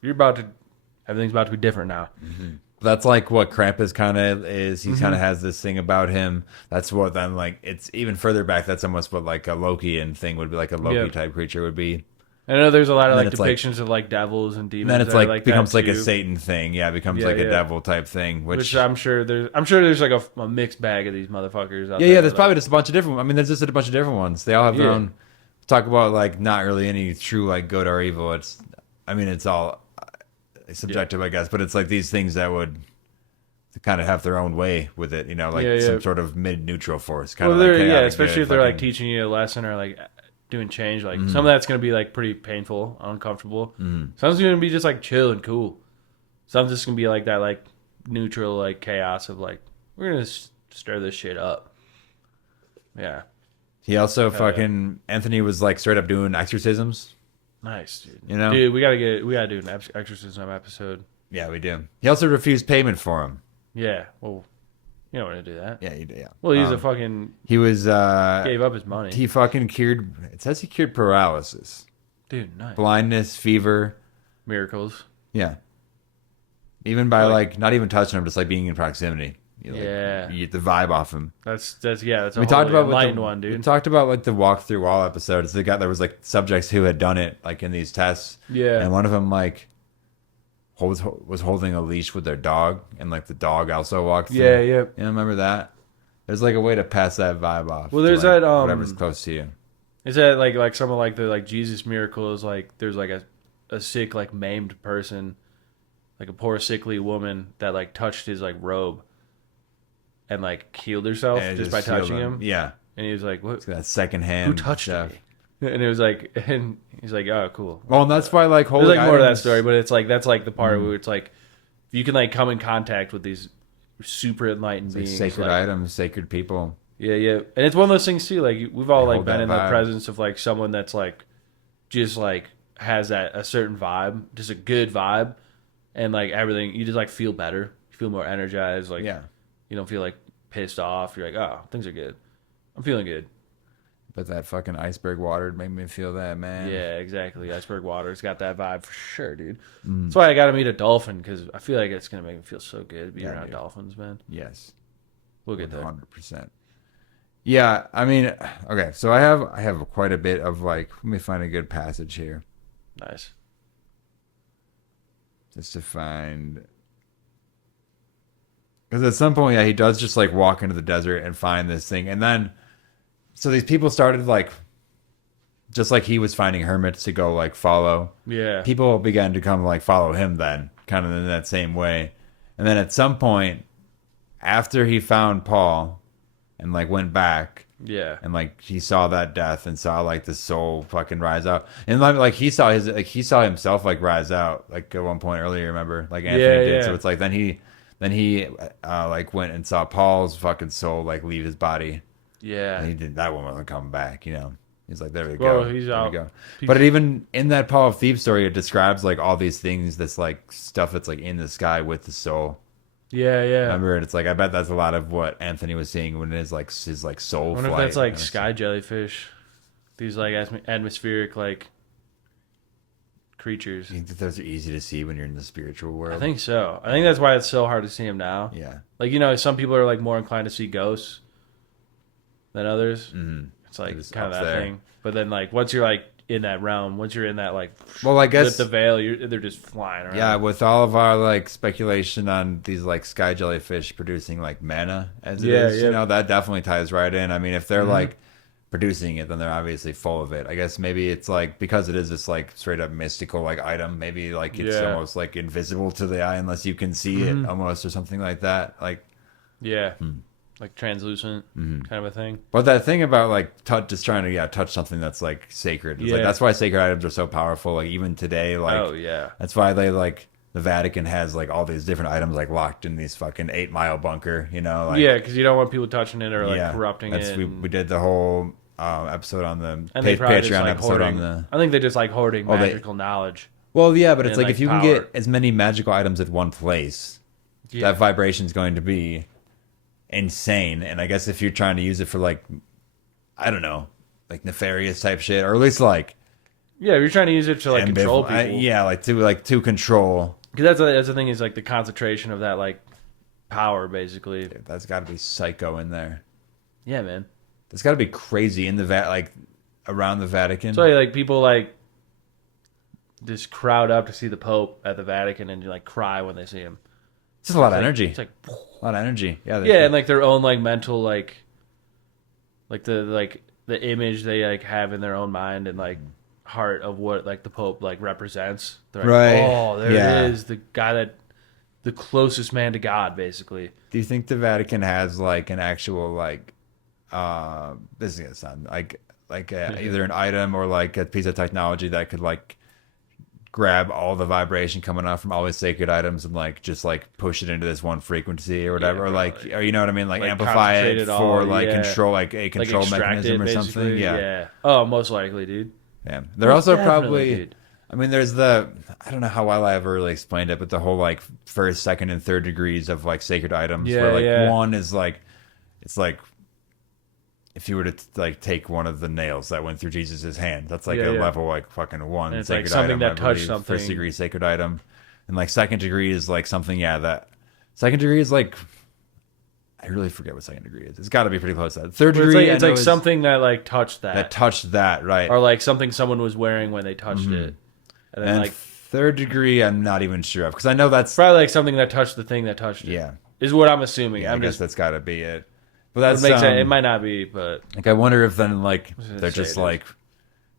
everything's about to be different now. Mm-hmm. That's like what Krampus kind of is. He kind of has this thing about him. That's what then like it's even further back. That's almost what like a Lokian thing would be, like a Loki type creature would be. I know there's a lot of like depictions of like devils and demons. And then it's like becomes like a Satan thing. Yeah, it becomes like a devil type thing. Which I'm sure there's like a mixed bag of these motherfuckers out there. Yeah, there's probably just a bunch of different. I mean, there's just a bunch of different ones. They all have their own. Talk about like not really any true like good or evil. It's all subjective, I guess, but it's like these things that would kind of have their own way with it, some sort of mid-neutral force. Kind of especially if they're like teaching you a lesson or like doing change. Like some of that's gonna be like pretty painful, uncomfortable. Some's gonna be just like chill and cool. Some's just gonna be like that like neutral like chaos of like we're gonna stir this shit up. Yeah. He also Anthony was like straight up doing exorcisms. Nice, dude. Dude, we gotta do an exorcism episode. Yeah, we do. He also refused payment for him. Yeah, well, you don't want to do that. Yeah, you do. Yeah. Well, he's a fucking. He was gave up his money. He fucking cured. It says he cured paralysis, dude. Nice. Blindness, fever, miracles. Yeah. Even by like not even touching him, just like being in proximity. You get the vibe off him. That's a we talked about enlightened one, dude. We talked about like the walkthrough wall episodes. There was like subjects who had done it like in these tests. Yeah. And one of them like was holding a leash with their dog, and like the dog also walked through. Yeah. You remember that? There's like a way to pass that vibe off. Well, there's that whatever's close to you. Is that like some of like the like Jesus miracles? Like there's like a sick like maimed person, like a poor sickly woman that like touched his like robe, and like healed herself And just by touching him. Yeah. And he was like, "What? It's that secondhand. Who touched stuff. me?" And it was like, and he's like, "Oh, cool." Well, and that's why like holy There's like more to that items- story, but it's like that's like the part where it's like if you can like come in contact with these super enlightened like beings, sacred like, items, sacred people. yeah, and it's one of those things too. Like we've all They like hold been that in the vibe. presence of like someone that's like just like has that a certain vibe, just a good vibe, and like everything, you just like feel better, you feel more energized. Like Yeah. you don't feel like pissed off. You're like, oh, things are good. I'm feeling good. But that fucking iceberg water made me feel that, man. Yeah, exactly. Iceberg water's got that vibe for sure, dude. Mm. That's why I got to meet a dolphin because I feel like it's gonna make me feel so good to be Yeah, around dude. dolphins, man. Yes. We'll get there. 100%. Yeah, I mean, okay, so I have quite a bit of like, let me find a good passage here. Nice. Just to find, because at some point, yeah, he does just like walk into the desert and find this thing, and then so these people started like, just like he was finding hermits to go like follow. Yeah. People began to come like follow him then, kind of in that same way, and then at some point, after he found Paul, and like went back. Yeah. And like he saw that death and saw like the soul fucking rise out, and like he saw himself like rise out like at one point earlier. Remember, like Anthony did. Yeah. So it's like then he like went and saw Paul's fucking soul like leave his body. Yeah. And he did that one wasn't coming back. You know, he's like there we Well, go. he's there out. We go. But even in that Paul of Thieves story, it describes like all these things that's like stuff that's like in the sky with the soul. Yeah. Remember, it's like I bet that's a lot of what Anthony was seeing when it is like his like soul. I wonder if flight. that's like sky jellyfish, these like atmospheric like creatures. You think that those are easy to see when you're in the spiritual world? I think so. I think that's why it's so hard to see them now. Yeah. Like, you know, some people are like more inclined to see ghosts than others. Mm-hmm. It's like Just kind of up that there. thing. But then like once you're like in that realm, once you're in that like Well, I guess the veil, they're just flying around. yeah. With all of our like speculation on these like sky jellyfish producing like mana as it is, you know, that definitely ties right in. I mean, if they're like producing it, then they're obviously full of it. I guess maybe it's like because it is this like straight up mystical like item. Maybe like it's almost like invisible to the eye unless you can see it almost or something like that. Like Yeah. Like translucent kind of a thing. But that thing about like just trying to touch something that's like sacred. It's like that's why sacred items are so powerful. Like even today, like Oh yeah. that's why they like the Vatican has like all these different items like locked in these fucking 8 Mile bunker. You know, like, Yeah, because you don't want people touching it or like corrupting it. We did the whole episode on the and they probably Patreon just, like, episode hoarding, on the. I think they're just like hoarding Oh, magical knowledge. Well, yeah, but it's and, like if you power. can get as many magical items at one place, that vibration is going to be insane. And I guess if you're trying to use it for like, I don't know, like nefarious type shit, or at least like Yeah, if you're trying to use it to like control people. yeah, like to control. Because that's the thing is like the concentration of that like power basically. Dude, that's got to be psycho in there. Yeah, man. That's got to be crazy in the like around the Vatican. So like people like just crowd up to see the Pope at the Vatican and like cry when they see him. It's just a lot of Like, energy. It's like A lot of energy. Yeah. yeah, and like their own like mental like the image they like have in their own mind and like heart of what like the Pope like represents. They're like, Right. oh, there Yeah. it is, the guy that the closest man to God, basically. Do you think the Vatican has like an actual like this is gonna sound like either an item or like a piece of technology that could like grab all the vibration coming out from all these sacred items and like just like push it into this one frequency or whatever, or like, or you know what I mean, like amplify concentrate it all, for like control, like a control extract mechanism it, or something. basically. Yeah. Oh, most likely, dude. Yeah. They're Most also definitely, probably. dude. I mean, there's I don't know how well I ever really explained it, but the whole like first, second, and third degrees of like sacred items. Yeah, where like yeah. one is like, it's like if you were to like take one of the nails that went through Jesus's hand, that's like a level like fucking one And it's like sacred something item. that I touched believe. something. First degree sacred item, and like second degree is like something. Yeah, that second degree is like. I really forget what second degree is. It's got to be pretty close to that. Third But degree, it's I like know, is something that like touched that. that touched that, right? Or like something someone was wearing when they touched it. And then And like third degree, I'm not even sure of because I know that's probably like something that touched the thing that touched it. yeah. Is what I'm assuming. Yeah, I I'm guess just that's got to be it. But that's It makes it might not be, but like I wonder if then like gonna they're say just it is. like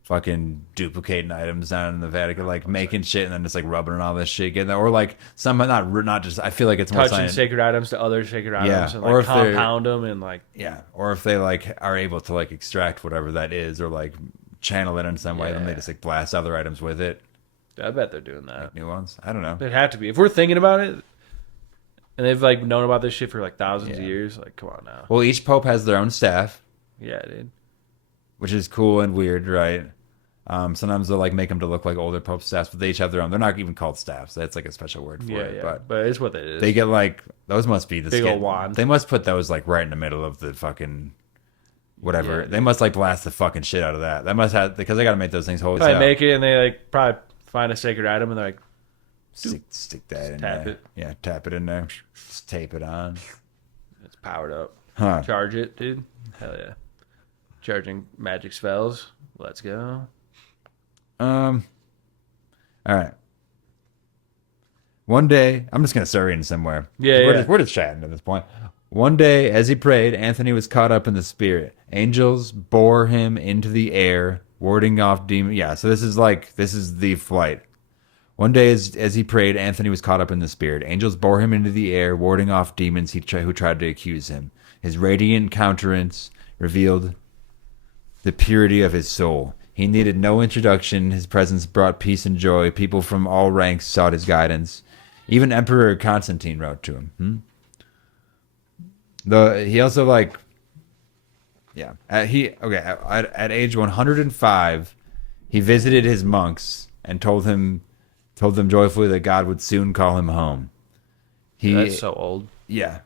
fucking duplicating items down in the Vatican, like making shit and then just like rubbing and all this shit, getting or like some not just. I feel like it's more touching sacred items to other sacred items and or like if they're- compound them and like or if they like are able to like extract whatever that is or like channel it in some way, then they just like blast other items with it, I bet they're doing that. new ones. I don't know. They'd have to be if we're thinking about it, and they've like known about this shit for like thousands of years. Like, come on now. Well, each pope has their own staff, Yeah, dude. which is cool and weird, right? Sometimes they'll like make them to look like older pope staffs, but they each have their own. They're not even called staffs. That's like a special word for it. But it's what it is. They get like those must be the Big old wand. They must put those like right in the middle of the fucking whatever. Yeah. They must like blast the fucking shit out of that. That must have because they got to make those things hold. probably make it, and they like probably find a sacred item, and they're like, stick that in tap there. it. Yeah, tap it in there. Just tape it on. it's powered up. Huh. Charge it, dude. Hell yeah. Charging magic spells. Let's go. All right. One day, I'm just gonna start reading somewhere. We're just chatting at this point. One day, as he prayed, Anthony was caught up in the spirit. Angels bore him into the air, warding off demons. Yeah, so this is the flight. One day, as he prayed, Anthony was caught up in the spirit. Angels bore him into the air, warding off demons who tried to accuse him. His radiant countenance revealed the purity of his soul. He needed no introduction. His presence brought peace and joy. People from all ranks sought his guidance. Even Emperor Constantine wrote to him. He also like, yeah. At age 105, he visited his monks and told them joyfully that God would soon call him home. That's so old. Yeah.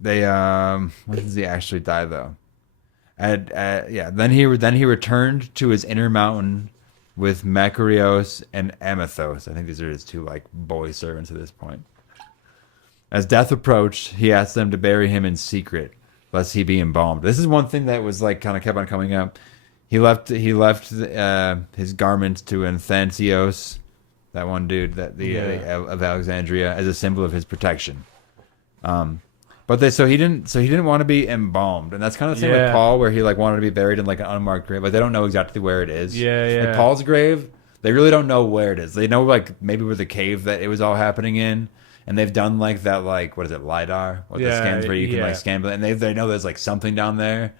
They when does he actually die though? Then he returned to his inner mountain with Macarios and Amathos. I think these are his two like boy servants at this point. As death approached, he asked them to bury him in secret, lest he be embalmed. This is one thing that was like kind of kept on coming up. He left his garments to Anthanthios, that one dude of Alexandria, as a symbol of his protection. So he didn't want to be embalmed, and that's kind of the same with Paul, where he like wanted to be buried in like an unmarked grave. Like they don't know exactly where it is. Like Paul's grave, they really don't know where it is. They know like maybe where the cave that it was all happening in, and they've done like that like what is it LiDAR? What the scans where you can like scan, and they know there's like something down there,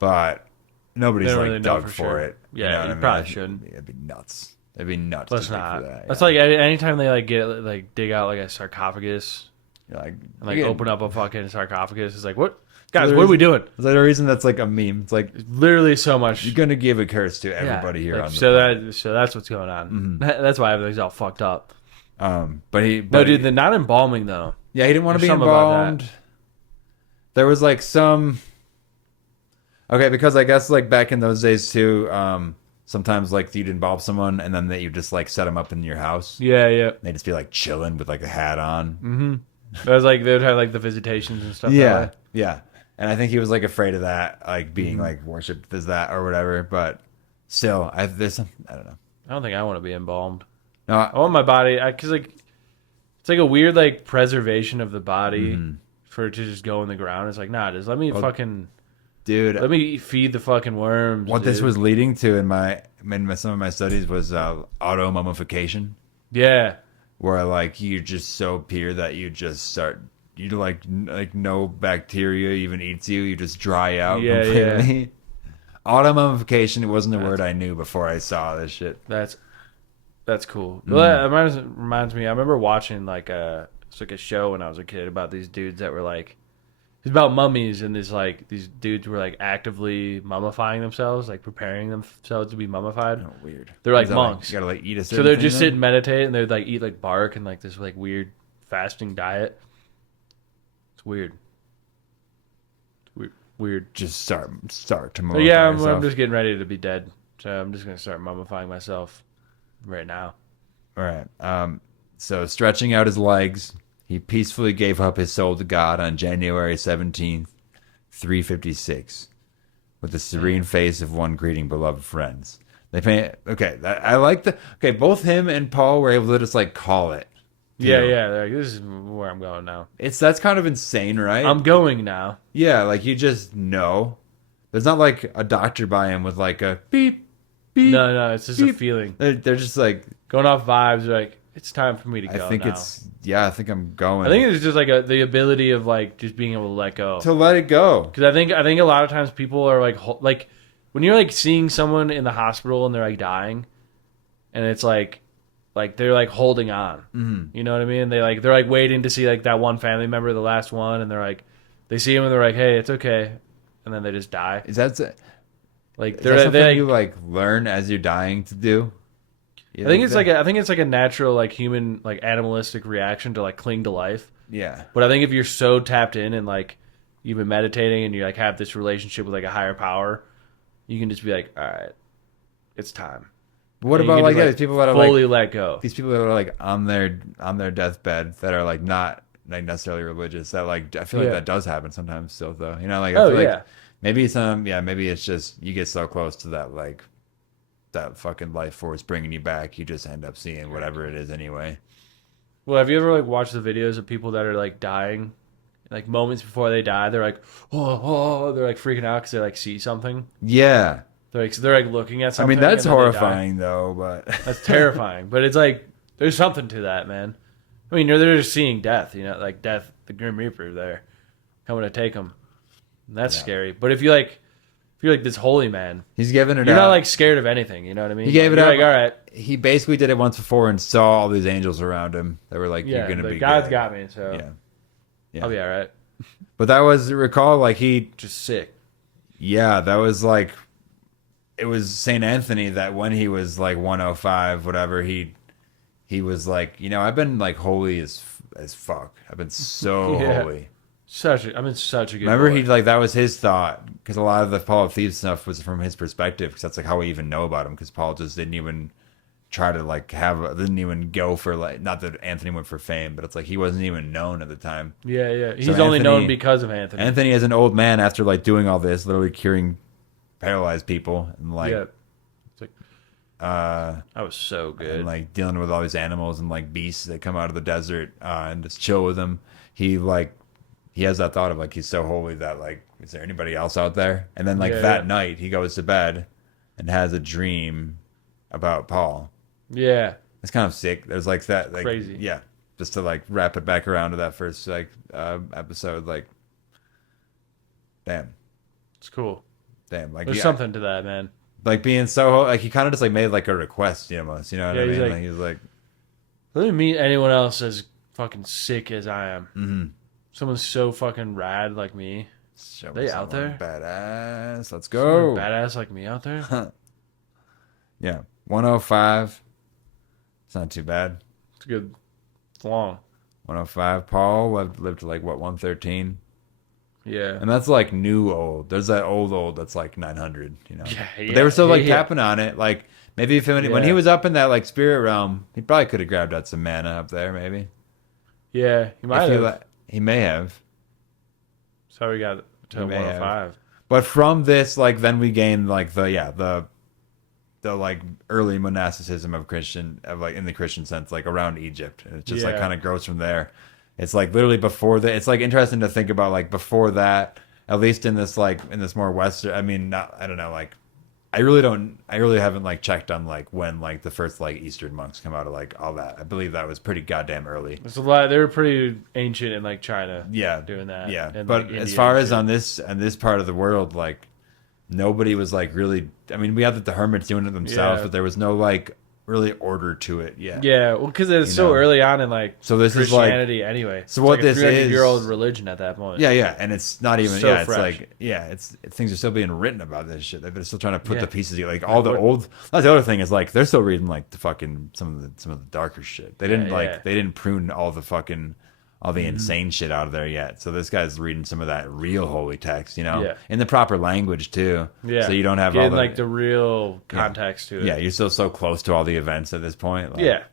but nobody's like really dug for it. Yeah, you probably shouldn't. It'd be nuts. It'd be nuts. Let's to dig not. for that. That's like anytime they like get like dig out like a sarcophagus. Like Open up a fucking sarcophagus. It's like, what? Guys, what are we doing? Is that a reason that's like a meme? It's like literally so much. you're gonna give a curse to everybody here like, on the so that's what's going on. That's why everything's all fucked up. Dude, the not embalming though. Yeah, he didn't want to be There's something about embalmed. There was like some because I guess like back in those days too, sometimes like you'd embalm someone and then you just like set them up in your house. Yeah. They'd just be like chilling with like a hat on. It was like they'd have like the visitations and stuff. Yeah. And I think he was like afraid of that, like being like worshipped as that or whatever. But still, I don't know. I don't think I want to be embalmed. No, I want my body because like it's like a weird like preservation of the body for it to just go in the ground. It's like just let me let me feed the fucking worms. What this was leading to in some of my studies was auto mummification. Yeah. Where like you're just so pure that you just start like no bacteria even eats you. You just dry out completely. Yeah. Auto mummification. It wasn't a word I knew before I saw this shit. That's cool. Well, that reminds me. I remember watching like a show when I was a kid about these dudes that were like, it's about mummies, and these dudes were like actively mummifying themselves, like preparing themselves to be mummified. Oh, weird. They're like monks. You gotta like eat a certain so they're thing just then? sit and meditate, and they'd like eat like bark and like this like weird fasting diet. It's weird. Weird. Just start to mummify So yeah, I'm yourself. just getting ready to be dead, so I'm just gonna start mummifying myself right now. All right. So stretching out his legs, he peacefully gave up his soul to God on January 17th, 356, with the serene face of one greeting beloved friends. I like both him and Paul were able to just like call it. Yeah, yeah. They're like, this is where I'm going now. That's kind of insane, right? I'm going now. Yeah, like you just know. There's not like a doctor by him with like a beep, beep. No, it's just beep. a feeling. They're just like Going off vibes, they're like, it's time for me to go I think now. I think I'm going. I think it's just like the ability of like just being able to let go. to let it go. Because I think a lot of times people are like when you're like seeing someone in the hospital and they're like dying, and it's like they're like holding on. Mm-hmm. You know what I mean? They're like waiting to see like that one family member, the last one, and they're like they see him and they're like, hey, it's okay, and then they just die. Is that Like is that something they you like learn as you're dying to do? I think it's like a natural like human like animalistic reaction to like cling to life. Yeah. But I think if you're so tapped in and like you've been meditating and you like have this relationship with like a higher power, you can just be like, all right, it's time. What And you about can like just, these people that are fully like let go? these people that are like on their deathbed that are like not like necessarily religious? That like I feel like that does happen sometimes still though. You know, like I feel like maybe maybe it's just you get so close to that like that fucking life force bringing you back, you just end up seeing whatever it is anyway. Well, have you ever like watched the videos of people that are like dying, like moments before they die? They're like, oh, they're like freaking out because they like see something. Yeah. They're like looking at I something. mean, that's and then they horrifying though, but that's terrifying. But it's like there's something to that, man. I mean, they're just seeing death, you know, like death, the Grim Reaper there coming to take them. And that's scary. But if you're like this holy man, he's giving it you're up. not like scared of anything. You know what I mean? He gave it you're up. like, all right, He basically did it once before and saw all these angels around him that were like, "You're gonna be God's good." got me, so Yeah. I'll be all right. But that was recall like he Just sick. Yeah, that was like it was Saint Anthony that when he was like 105, whatever, he was like, you know, I've been like holy as fuck. I've been so holy. I'm in such a good. Remember, boy. he like that was his thought because a lot of the Paul of Thieves stuff was from his perspective because that's like how we even know about him because Paul just didn't even try to like didn't even go for like not that Anthony went for fame, but it's like he wasn't even known at the time. Yeah. He's So only Anthony- known because of Anthony. Anthony as an old man after like doing all this, literally curing paralyzed people and like It's like that was so good. and like dealing with all these animals and like beasts that come out of the desert and just chill with them. He has that thought of like he's so holy that like is there anybody else out there? And then like that night he goes to bed and has a dream about Paul. Yeah. It's kind of sick. There's like that like Crazy. Yeah. Just to like wrap it back around to that first like episode, like damn. It's cool. Damn. Like There's something to that, man. like being so like he kind of just like made like a request, almost, you know what I mean? He's Like Let me meet anyone else as fucking sick as I am. mm-hmm. Someone's so fucking rad like me. Show They out someone there? badass. Let's Someone go. badass like me out there. Yeah. 105. It's not too bad. It's good. It's long. 105. Paul lived to like what 113. Yeah. And that's like new old. There's that old that's like 900, you know. Yeah, But they were still like yeah. tapping on it. Like maybe when he was up in that like spirit realm, he probably could have grabbed out some mana up there maybe. Yeah, he might have. He may have. So we got to He may have. 105. But from this, like, then we gain like the like early monasticism of like in the Christian sense, like around Egypt, and it just like kind of grows from there. It's like literally before that. It's like interesting to think about like before that, at least in this more Western. I mean, I don't know, like I really haven't like checked on like when like the first like Eastern monks come out of like all that. I believe that was pretty goddamn early. There's a lot. They were pretty ancient in like China. Yeah, doing that. Yeah, and, but like, as India far and as shit. on this part of the world, like nobody was like really. I mean, we had the hermits doing it themselves, Yeah. but there was no like really order to it yet. Yeah, well, because it's You so know? early on in like So this is like Christianity anyway. So It's what like a this 300-year-old is- religion at that point. Yeah, and it's not even. So It's fresh. like it's things are still being written about this shit. They're still trying to put Yeah. the pieces together. Like all the old. That's the other thing is like they're still reading like the fucking some of the darker shit. They didn't they didn't prune all the fucking all the insane shit out of there yet. So this guy's reading some of that real holy text, you know, Yeah. in the proper language too. Yeah. So you don't have Getting all like the real context to it. Yeah, you're still so close to all the events at this point. Like, Yeah.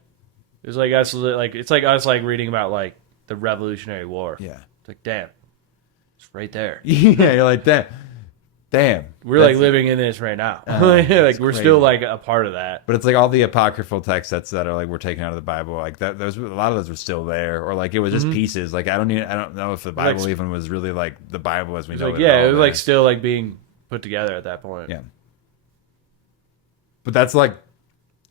It's like us like reading about like the Revolutionary War. Yeah. It's like damn, it's right there. Yeah, you're like that. Damn. We're like living in this right now. Like we're crazy. still like a part of that. But it's like all the apocryphal texts that are like we're taking out of the Bible, like that. Those a lot of those were still there, or like it was just pieces. Like I don't know if the Bible even was really like the Bible as we know Like it. it was like still like being put together at that point. Yeah. But that's like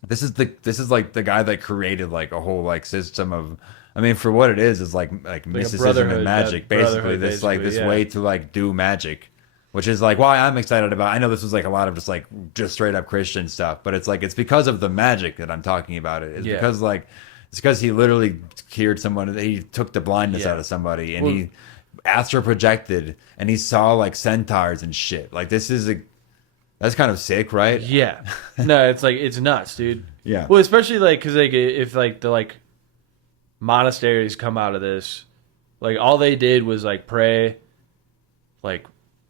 this is like the guy that created like a whole like system of. I mean, for what it is like mysticism and magic, basically this like this way to like do magic. Which is like why I'm excited about. I know this was like a lot of just straight up Christian stuff, but it's like it's because of the magic that I'm talking about it. It's because like it's because he literally cured someone. He took the blindness out of somebody, and he astral projected, and he saw like centaurs and shit. Like that's kind of sick, right? Yeah. No, it's like it's nuts, dude. Yeah. Well, especially like because like if like the like monasteries come out of this, like all they did was like pray, like.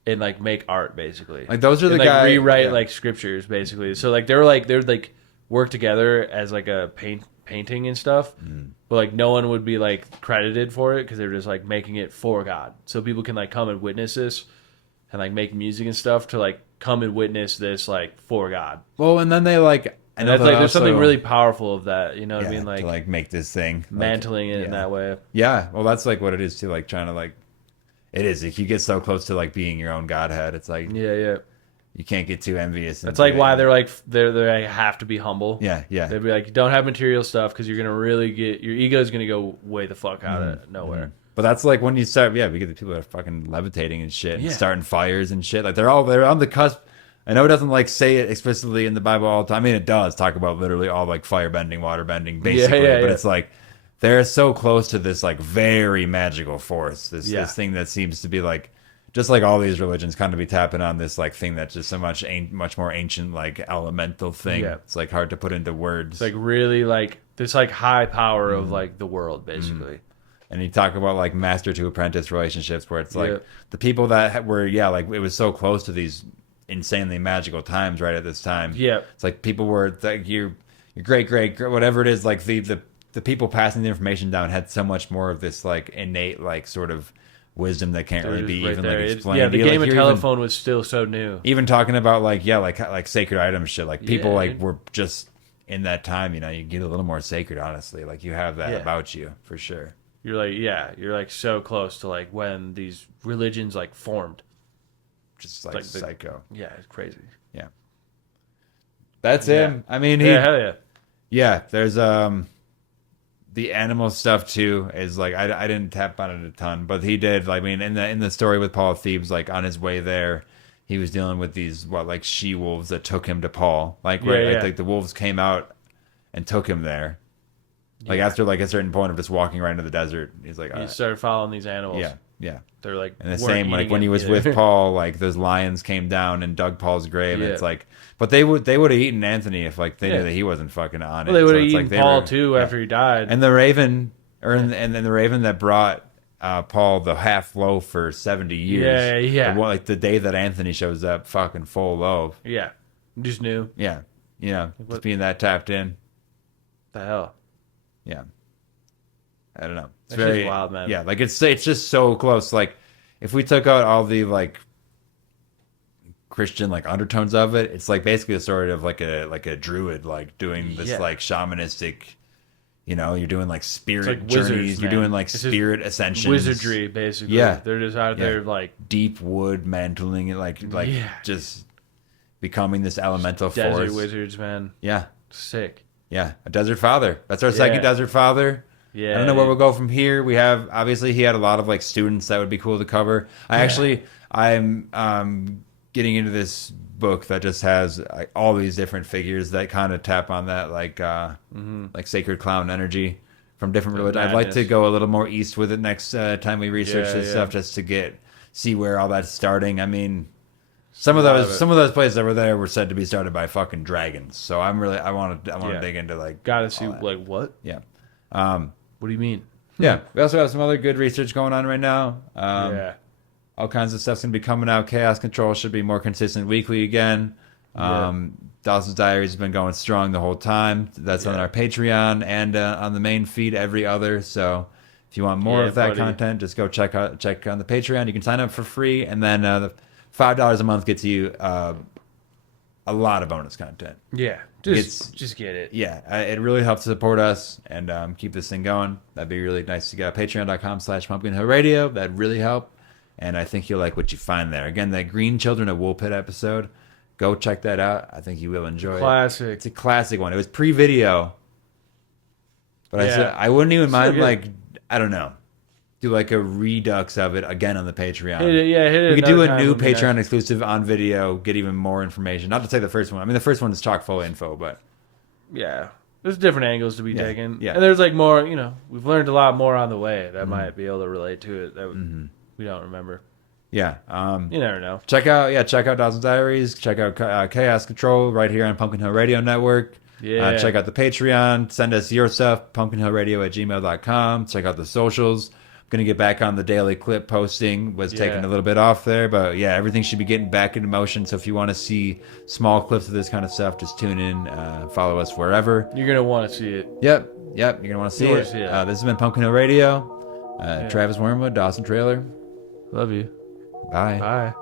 And like make art basically. Like those are the and, like, guys rewrite like scriptures basically. So like they're like work together as like a painting and stuff. But like no one would be like credited for it because they're just like making it for God. So people can like come and witness this and like make music and stuff to like come and witness this like for God. Well, and then they like and that's like there's something really powerful of that. You know what I mean? to like make this thing mantling it in that way. Yeah. Well, that's like what it is too. Like trying to like. It is. If you get so close to like being your own godhead, it's like you can't get too envious. That's like why they're like they have to be humble. Yeah. They'd be like, you don't have material stuff because you're gonna really get your ego is gonna go way the fuck out of nowhere. But that's like when you start. Yeah, we get the people that are fucking levitating and shit, and starting fires and shit. Like they're on the cusp. I know it doesn't like say it explicitly in the Bible all the time. I mean, it does talk about literally all like fire bending, water bending, basically. But it's like. They're so close to this like very magical force. This thing that seems to be like, just like all these religions, kind of be tapping on this like thing that's just so much more ancient like elemental thing. Yeah. It's like hard to put into words. It's like really like this like high power of like the world basically. And you talk about like master to apprentice relationships where it's like the people that were like it was so close to these insanely magical times right at this time. Yeah, it's like people were like your great whatever it is like the people passing the information down had so much more of this like innate like sort of wisdom that can't really be even like explained. The game of telephone was still so new. Even talking about like like sacred items shit. Like people like were just in that time, you know, you get a little more sacred, honestly. Like you have that about you for sure. You're like so close to like when these religions like formed. Just like psycho. Yeah, it's crazy. Yeah. That's him. I mean hell yeah. Yeah, there's the animal stuff too is like I didn't tap on it a ton, but he did. I mean, in the story with Paul of Thebes, like on his way there, he was dealing with these like she wolves that took him to Paul. Like like the wolves came out and took him there. Like after like a certain point of just walking right into the desert, he's like, he started following these animals. Yeah. They're like, and the same like when he was with Paul, like those lions came down and dug Paul's grave. And it's like, but they would have eaten Anthony if like they knew that he wasn't fucking on it. Well, they would have eaten Paul too after he died. And the raven, and then the raven that brought Paul the half loaf for 70 years. Like the day that Anthony shows up, fucking full loaf. Yeah, just knew. Yeah, you know, just being that tapped in. The hell. Yeah. I don't know. It's very wild, man. Yeah, like it's just so close. Like if we took out all the like Christian like undertones of it, it's like basically a story of like a druid like doing this like shamanistic. You know, you're doing like spirit like journeys. Wizards, you're doing like spirit ascensions. Wizardry, basically. Yeah, they're just out there like deep wood mantling it, like just becoming this elemental desert force. Wizards, man. Yeah, sick. Yeah, a desert father. That's our second desert father. Yeah, I don't know where we'll go from here. We have obviously he had a lot of like students that would be cool to cover. I'm getting into this book that just has like, all these different figures that kind of tap on that like sacred clown energy from different religions. I'd like to go a little more east with it next time we research this stuff just to see where all that's starting. I mean, some of those places that were there were said to be started by fucking dragons. So I want to dig into like gotta see like what? Yeah. What do you mean? Yeah, we also have some other good research going on right now. All kinds of stuff's going to be coming out. Chaos Control should be more consistent weekly again. Dawson's Diaries has been going strong the whole time. That's on our Patreon and on the main feed every other. So if you want more of that content, just go check on the Patreon. You can sign up for free, and then $5 a month gets you a lot of bonus content. Yeah, just get it. Yeah, it really helps support us and keep this thing going. That'd be really nice to get. Patreon.com/PumpkinHillRadio. That'd really help. And I think you'll like what you find there. Again, that Green Children of Woolpit episode, go check that out. I think you will enjoy Classic. it. It's a classic one. It was pre-video. But I said I wouldn't even mind, like, I don't know, do like a redux of it again on the Patreon. Hit it. We could do a new Patreon exclusive on video, get even more information. Not to say the first one. I mean, the first one is chock full of info, but yeah, there's different angles to be taken. Yeah, and there's like more. We've learned a lot more on the way that might be able to relate to it that we don't remember. Yeah, you never know. Check out Dawson's Diaries. Check out Chaos Control right here on Pumpkin Hill Radio Network. Yeah. Check out the Patreon. Send us your stuff, pumpkinhillradio@gmail.com. Check out the socials. I'm going to get back on the daily clip posting. Was taking a little bit off there, but yeah, everything should be getting back into motion. So if you want to see small clips of this kind of stuff, just tune in. Follow us wherever. You're going to want to see it. Yep. You're going to want to see it. This has been Pumpkin Hill Radio. Travis Wormwood, Dawson Trailer. Love you. Bye. Bye.